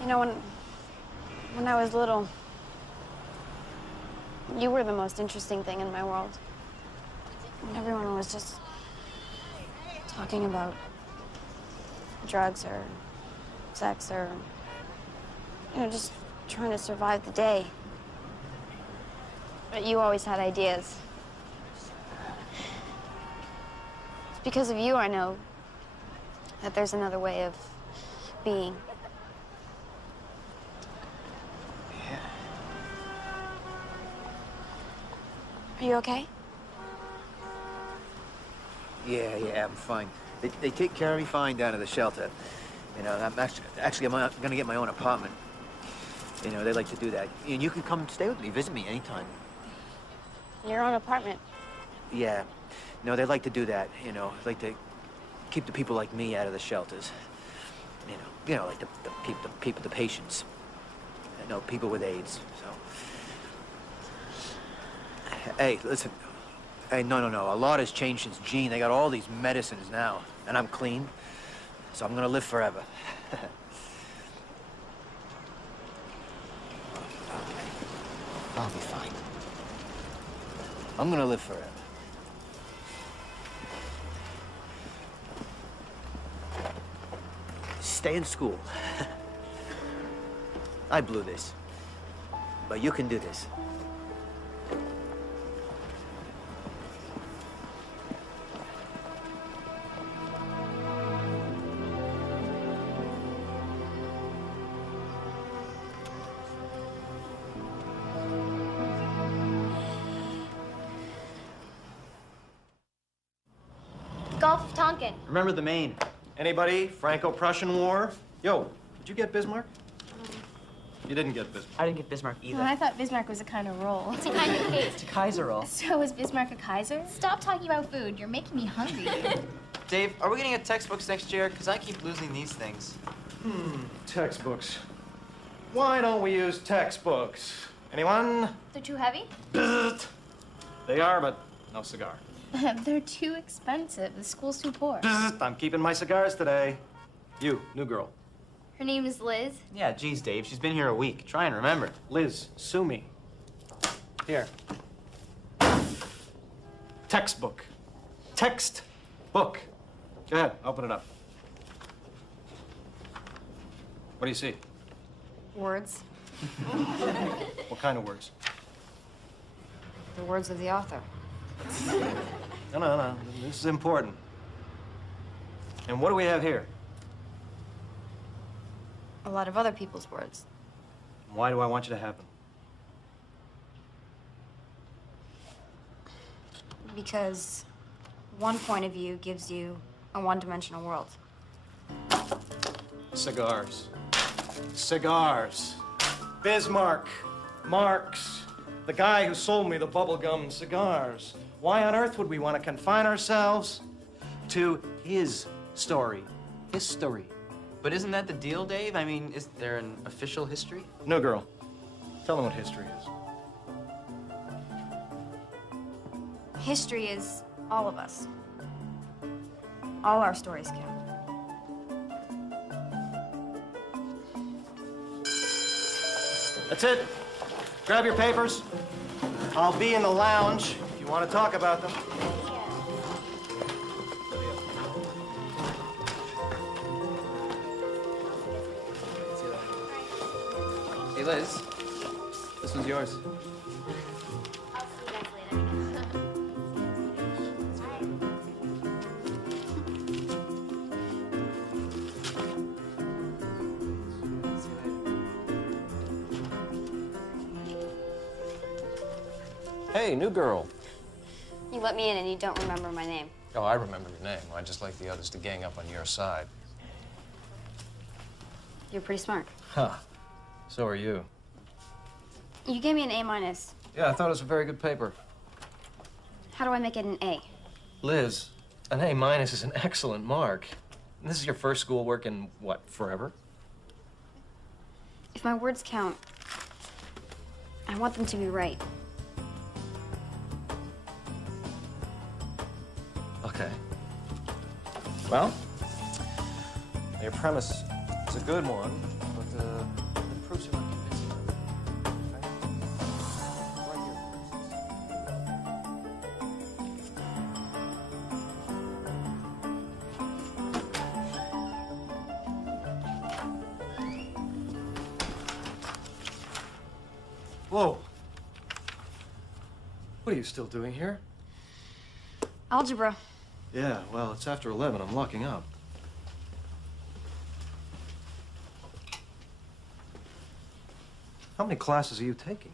You know, when I was little, you were the most interesting thing in my world. And everyone was just talking about drugs or sex or, you know, just trying to survive the day. But you always had ideas. It's because of you I know that there's another way of being. Are you okay? Yeah, I'm fine. They take care of me fine down at the shelter. You know, I'm gonna get my own apartment. You know, they like to do that. And you can come stay with me, visit me anytime. Your own apartment? Yeah. No, they like to do that, you know. They like to keep the people like me out of the shelters. You know, like the patients. You know, people with AIDS, so. Hey, listen. Hey, no. A lot has changed since Gene. They got all these medicines now. And I'm clean, so I'm gonna live forever. I'll be fine. I'm gonna live forever. Stay in school. I blew this. But you can do this. Gulf of Tonkin. Remember the Maine. Anybody? Franco-Prussian War? Yo, did you get Bismarck? You didn't get Bismarck. I didn't get Bismarck either. Well, I thought Bismarck was a kind of roll. It's a kind of cake. It's a Kaiser roll. So is Bismarck a Kaiser? Stop talking about food. You're making me hungry. Dave, are we gonna get textbooks next year? Because I keep losing these things. Textbooks. Why don't we use textbooks? Anyone? They're too heavy? They are, but no cigar. They're too expensive. The school's too poor. I'm keeping my cigars today. You, new girl. Her name is Liz. Yeah, geez, Dave. She's been here a week. Try and remember. Liz, sue me. Here. Textbook. Text book. Go ahead, open it up. What do you see? Words. What kind of words? The words of the author. No. This is important. And what do we have here? A lot of other people's words. Why do I want you to have them? Because one point of view gives you a one-dimensional world. Cigars. Cigars. Bismarck. Marx. The guy who sold me the bubblegum cigars. Why on earth would we want to confine ourselves to his story? History. But isn't that the deal, Dave? I mean, is there an official history? No, girl. Tell them what history is. History is all of us. All our stories count. That's it. Grab your papers. I'll be in the lounge if you want to talk about them. Hey, Liz. This one's yours. Hey, new girl. You let me in and you don't remember my name. Oh, I remember your name. I'd just like the others to gang up on your side. You're pretty smart. Huh. So are you. You gave me an A-. Yeah, I thought it was a very good paper. How do I make it an A? Liz, an A- is an excellent mark. And this is your first schoolwork in, what, forever? If my words count, I want them to be right. Okay. Well, your premise is a good one, but the proofs are not convincing. Okay? Right here. Whoa. What are you still doing here? Algebra. Yeah, well, it's after 11. I'm locking up. How many classes are you taking?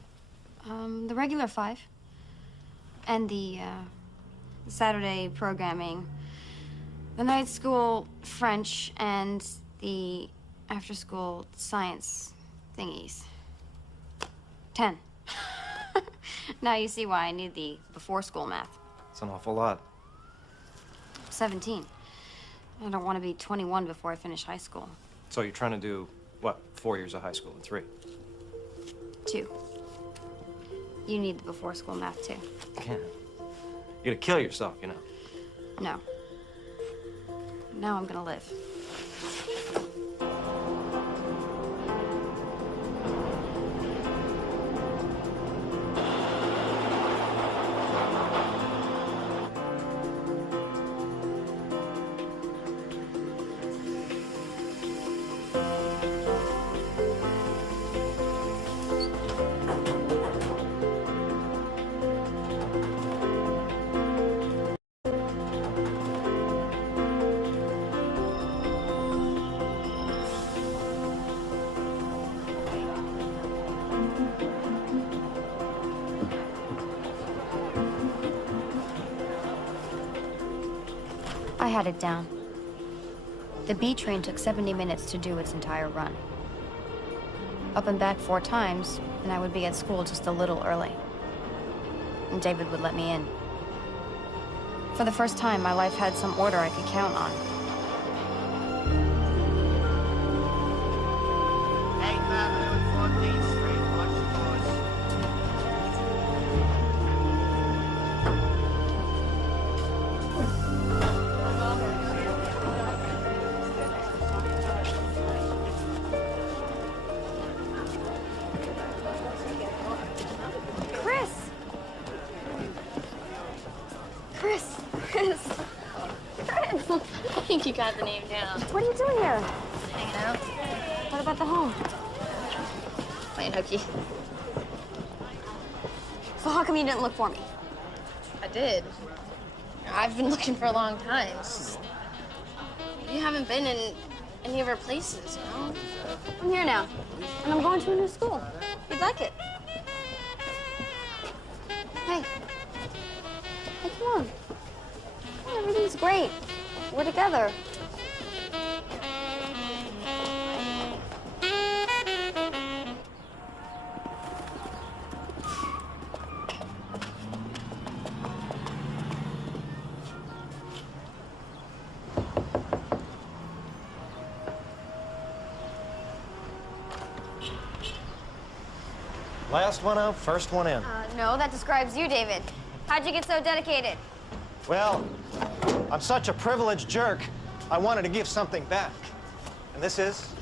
The regular 5. And the Saturday programming. The night school French and the after-school science thingies. 10. Now you see why I need the before-school math. It's an awful lot. 17. I don't want to be 21 before I finish high school. So you're trying to do, what, 4 years of high school in 3? 2. You need the before-school math, too. Yeah. You're gonna kill yourself, you know. No. Now I'm gonna live. I had it down. The B train took 70 minutes to do its entire run. Up and back 4 times, and I would be at school just a little early. And David would let me in. For the first time, my life had some order I could count on. I think you got the name down. What are you doing here? Hanging out. What about the home? Playing hooky. So how come you didn't look for me? I did. I've been looking for a long time. It's just, you haven't been in any of our places, you know? I'm here now, and I'm going to a new school. You'd like it. Hey. Hey, come on. Oh, everything's great. We're together. Last one out, first one in. No, that describes you, David. How'd you get so dedicated? Well, I'm such a privileged jerk, I wanted to give something back. And this is?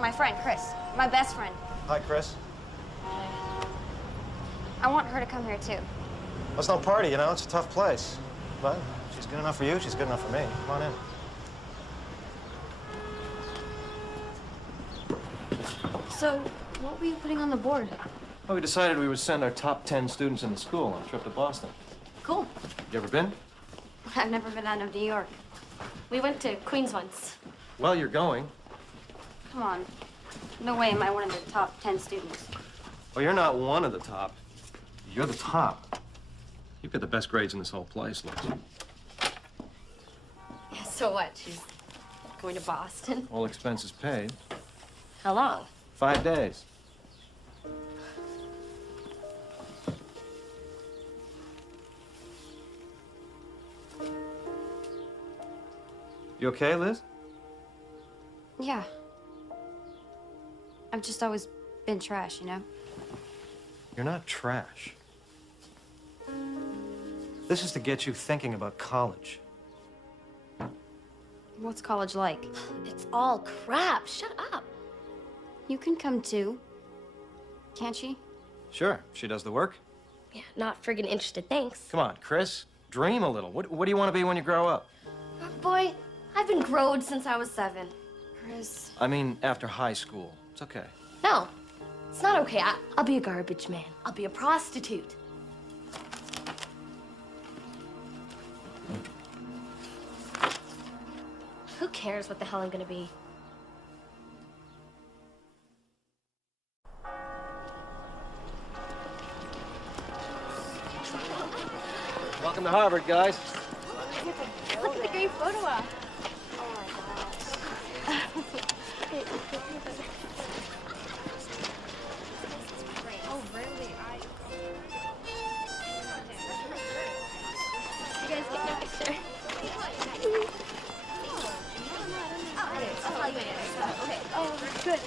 My friend, Chris. My best friend. Hi, Chris. I want her to come here, too. Well, it's no party, you know, it's a tough place. But she's good enough for you, she's good enough for me. Come on in. So, what were you putting on the board? Well, we decided we would send our top 10 students in the school on a trip to Boston. Cool. You ever been? I've never been out of New York. We went to Queens once. Well, you're going. Come on. No way am I one of the top 10 students. Well, you're not one of the top. You're the top. You've got the best grades in this whole place, Liz. Yeah, so what? She's going to Boston? All expenses paid. How long? 5 days. You okay, Liz? Yeah. I've just always been trash, you know? You're not trash. This is to get you thinking about college. What's college like? It's all crap. Shut up. You can come too. Can't she? Sure, she does the work. Yeah, not friggin' interested, thanks. Come on, Chris, dream a little. What do you want to be when you grow up? Boy, I've been growed since I was 7. Chris. I mean, after high school. It's okay. No, it's not okay. I'll be a garbage man. I'll be a prostitute. Who cares what the hell I'm gonna be? Welcome to Harvard, guys. Look at the great photo op. Oh, really? You guys get no picture. Okay. Oh, good.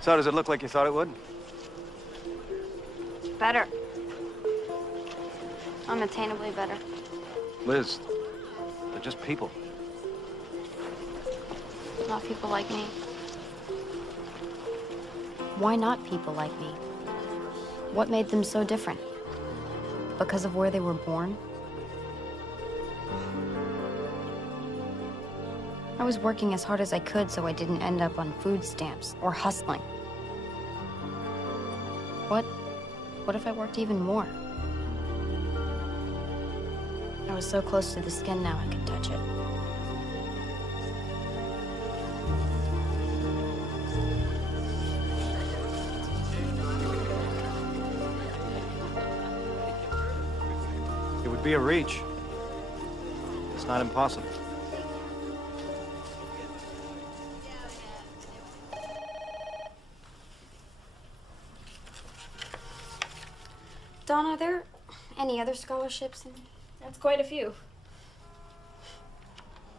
So, does it look like you thought it would? Better. Unattainably better. Liz, they're just people. Not people like me. Why not people like me? What made them so different? Because of where they were born? I was working as hard as I could so I didn't end up on food stamps or hustling. What if I worked even more? I was so close to the skin now I could touch it. It would be a reach. It's not impossible. Dawn, are there any other scholarships? That's quite a few.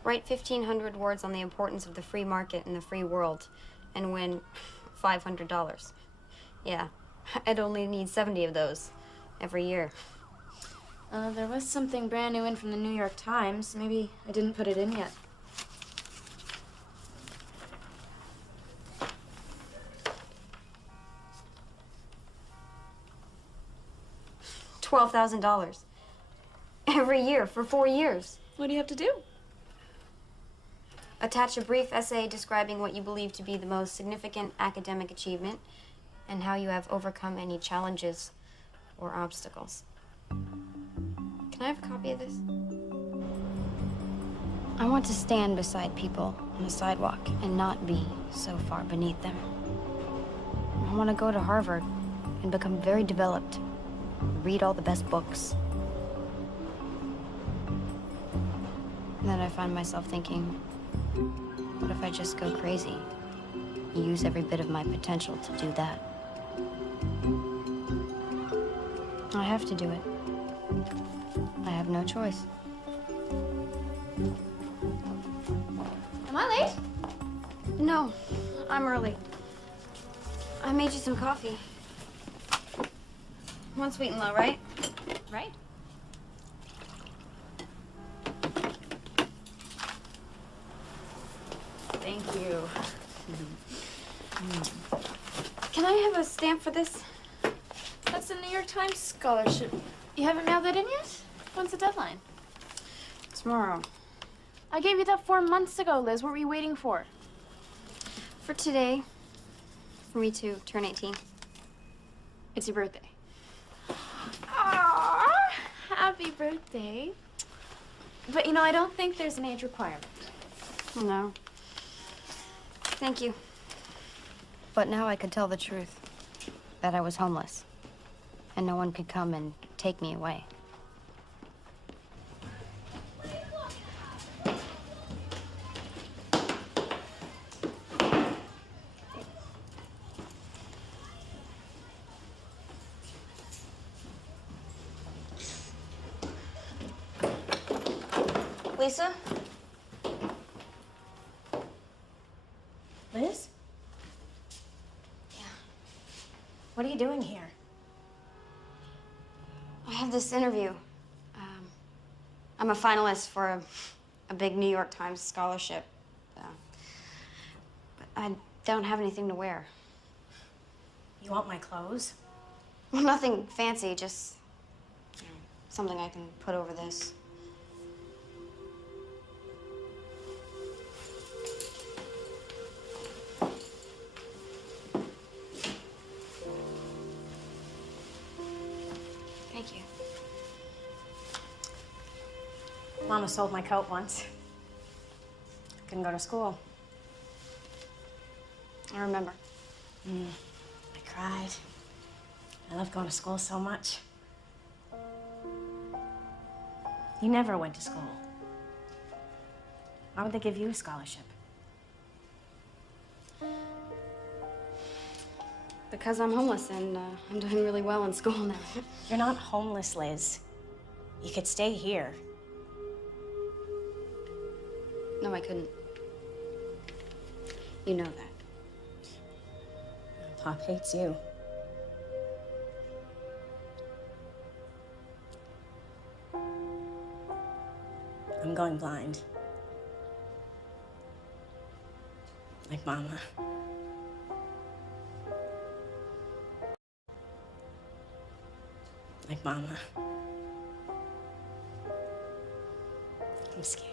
Write 1,500 words on the importance of the free market and the free world and win $500. Yeah, I'd only need 70 of those every year. There was something brand new in from the New York Times. Maybe I didn't put it in yet. $12,000 every year for 4 years. What do you have to do? Attach a brief essay describing what you believe to be the most significant academic achievement and how you have overcome any challenges or obstacles. Can I have a copy of this? I want to stand beside people on the sidewalk and not be so far beneath them. I want to go to Harvard and become very developed. Read all the best books. And then I find myself thinking, what if I just go crazy? Use every bit of my potential to do that. I have to do it. I have no choice. Am I late? No, I'm early. I made you some coffee. One sweet and low, right? Right. Thank you. Can I have a stamp for this? That's the New York Times scholarship. You haven't mailed that in yet? When's the deadline? Tomorrow. I gave you that 4 months ago, Liz. What were you waiting for? For today. For me to turn 18. It's your birthday. Aww, happy birthday. But you know, I don't think there's an age requirement. No. Thank you. But now I could tell the truth. That I was homeless. And no one could come and take me away. Lisa? Liz? Yeah. What are you doing here? I have this interview. I'm a finalist for a big New York Times scholarship. But I don't have anything to wear. You want my clothes? Well, nothing fancy, just something I can put over this. Thank you. Mama sold my coat once. Couldn't go to school. I remember. I cried. I loved going to school so much. You never went to school. Why would they give you a scholarship? Because I'm homeless and I'm doing really well in school now. You're not homeless, Liz. You could stay here. No, I couldn't. You know that. Pop hates you. I'm going blind. Like Mama. Like Mama. I'm scared.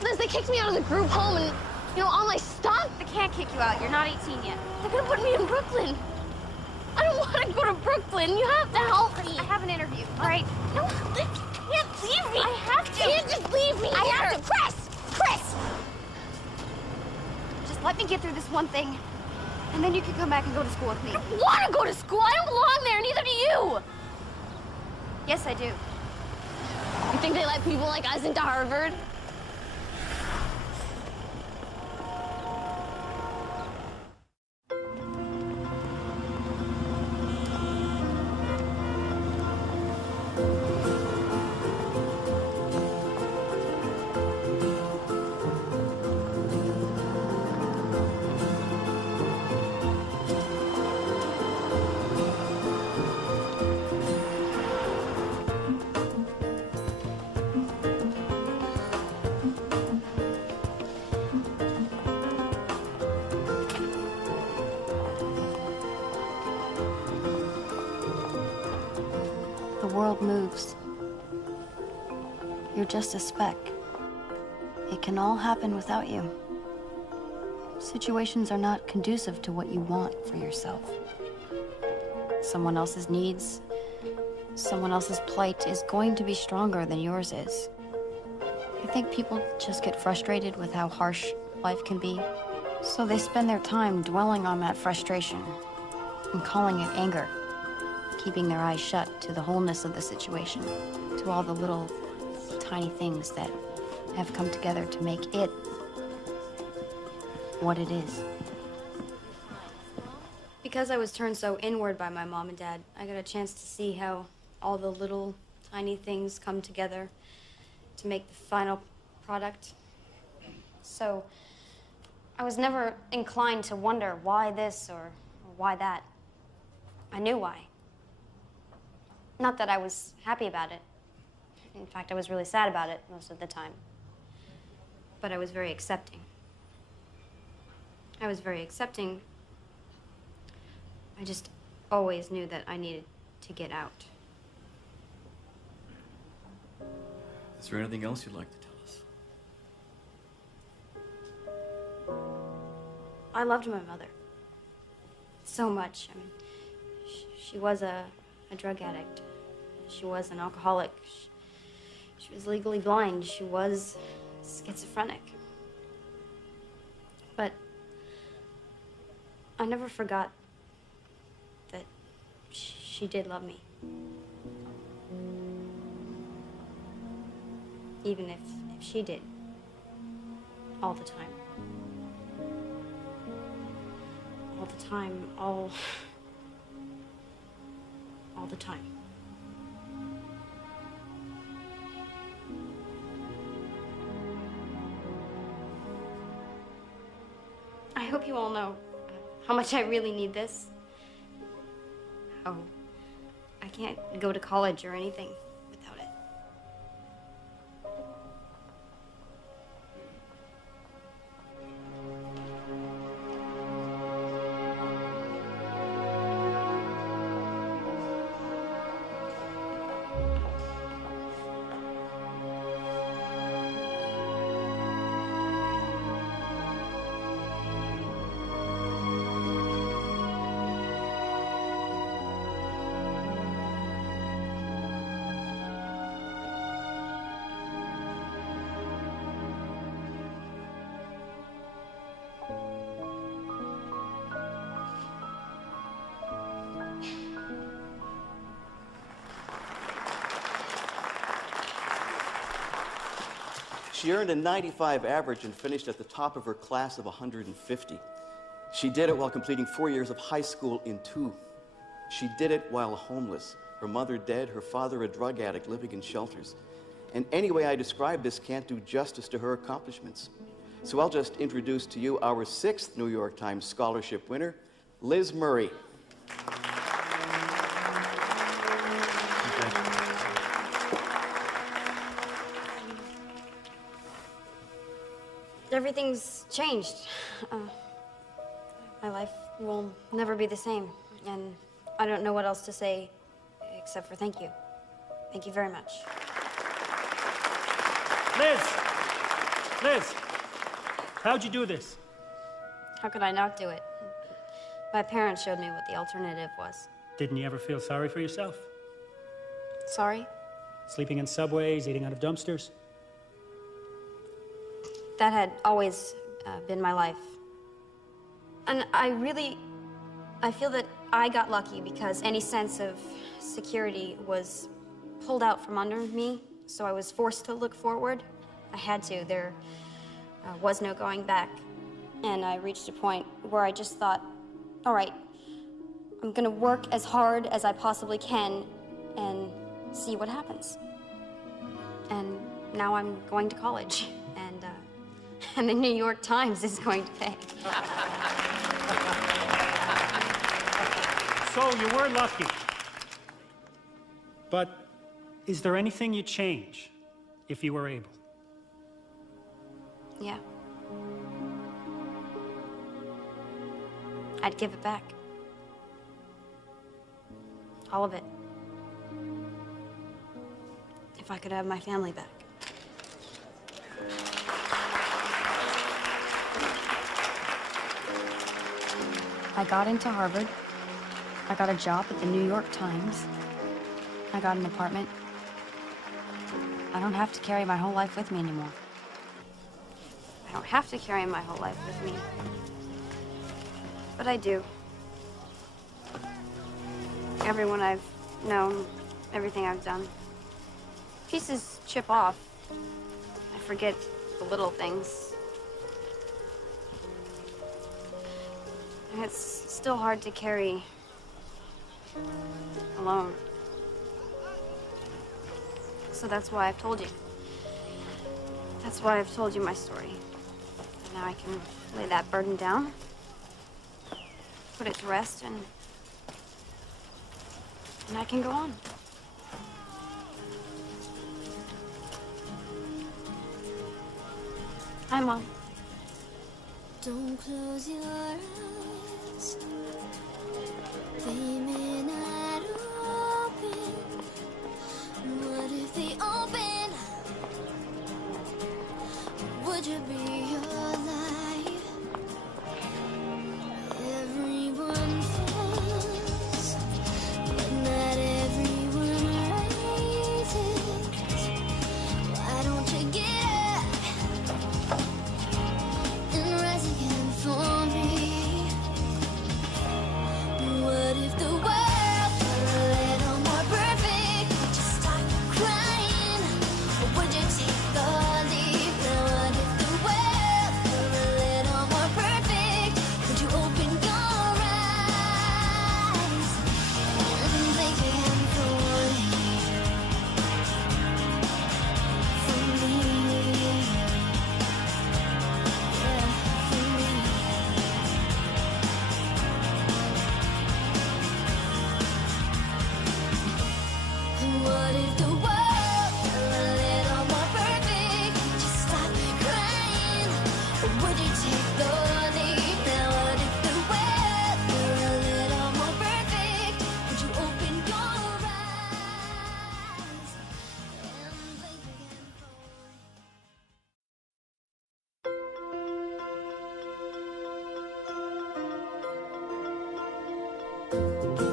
Liz, they kicked me out of the group home and, you know, all my stuff. They can't kick you out. You're not 18 yet. They're gonna put me in Brooklyn. I don't want to go to Brooklyn. You have to help me. I have an interview, all right? No, Liz, you can't leave me. I have to. You can't just leave me I here. have to. Chris! Just let me get through this one thing, and then you can come back and go to school with me. I don't want to go to school. I don't belong there, neither do you. Yes, I do. You think they let people like us into Harvard? The world moves. You're just a speck. It can all happen without you. Situations are not conducive to what you want for yourself. Someone else's needs, someone else's plight is going to be stronger than yours is. I think people just get frustrated with how harsh life can be, so they spend their time dwelling on that frustration and calling it anger, keeping their eyes shut to the wholeness of the situation, to all the little tiny things that have come together to make it what it is. Because I was turned so inward by my mom and dad, I got a chance to see how all the little tiny things come together to make the final product. So I was never inclined to wonder why this or why that. I knew why. Not that I was happy about it. In fact, I was really sad about it most of the time. But I was very accepting. I was very accepting. I just always knew that I needed to get out. Is there anything else you'd like to tell us? I loved my mother so much. I mean, she was a drug addict. She was an alcoholic. She was legally blind. She was schizophrenic. But I never forgot that she did love me. Even if she did. All the time. All the time, all the time. I hope you all know how much I really need this. How I can't go to college or anything without it. She earned a 95 average and finished at the top of her class of 150. She did it while completing 4 years of high school in 2. She did it while homeless. Her mother dead, her father a drug addict living in shelters. And any way I describe this can't do justice to her accomplishments. So I'll just introduce to you our 6th New York Times scholarship winner, Liz Murray. Everything's changed. My life will never be the same, and I don't know what else to say except for thank you. Thank you very much. Liz, how'd you do this? How could I not do it? My parents showed me what the alternative was. Didn't you ever feel sorry for yourself? Sorry? Sleeping in subways, eating out of dumpsters? That had always been my life. And I feel that I got lucky because any sense of security was pulled out from under me, so I was forced to look forward. I had to. There was no going back. And I reached a point where I just thought, all right, I'm gonna work as hard as I possibly can and see what happens. And now I'm going to college, and the New York Times is going to pay. So you were lucky. But is there anything you'd change if you were able? Yeah. I'd give it back. All of it. If I could have my family back. I got into Harvard. I got a job at the New York Times. I got an apartment. I don't have to carry my whole life with me anymore. I don't have to carry my whole life with me. But I do. Everyone I've known, everything I've done. Pieces chip off. I forget the little things. And it's still hard to carry alone. So that's why I've told you. That's why I've told you my story. And now I can lay that burden down, put it to rest, and I can go on. Hi, Mom. Don't close your eyes. They may not open. What if they open? Would you be alive? Everyone falls, but not everyone rises. Why don't you get up and rise again for me? What if the world were a little more perfect? Would you stop crying, or would you take the leap? Now what if the world were a little more perfect? Would you open your eyes and blink again for me? Yeah, for me. And what if the world were a little more perfect? Would you stop crying, or would you take the leap? Now what if the world were a little more perfect? Would you open your eyes and blink again for me?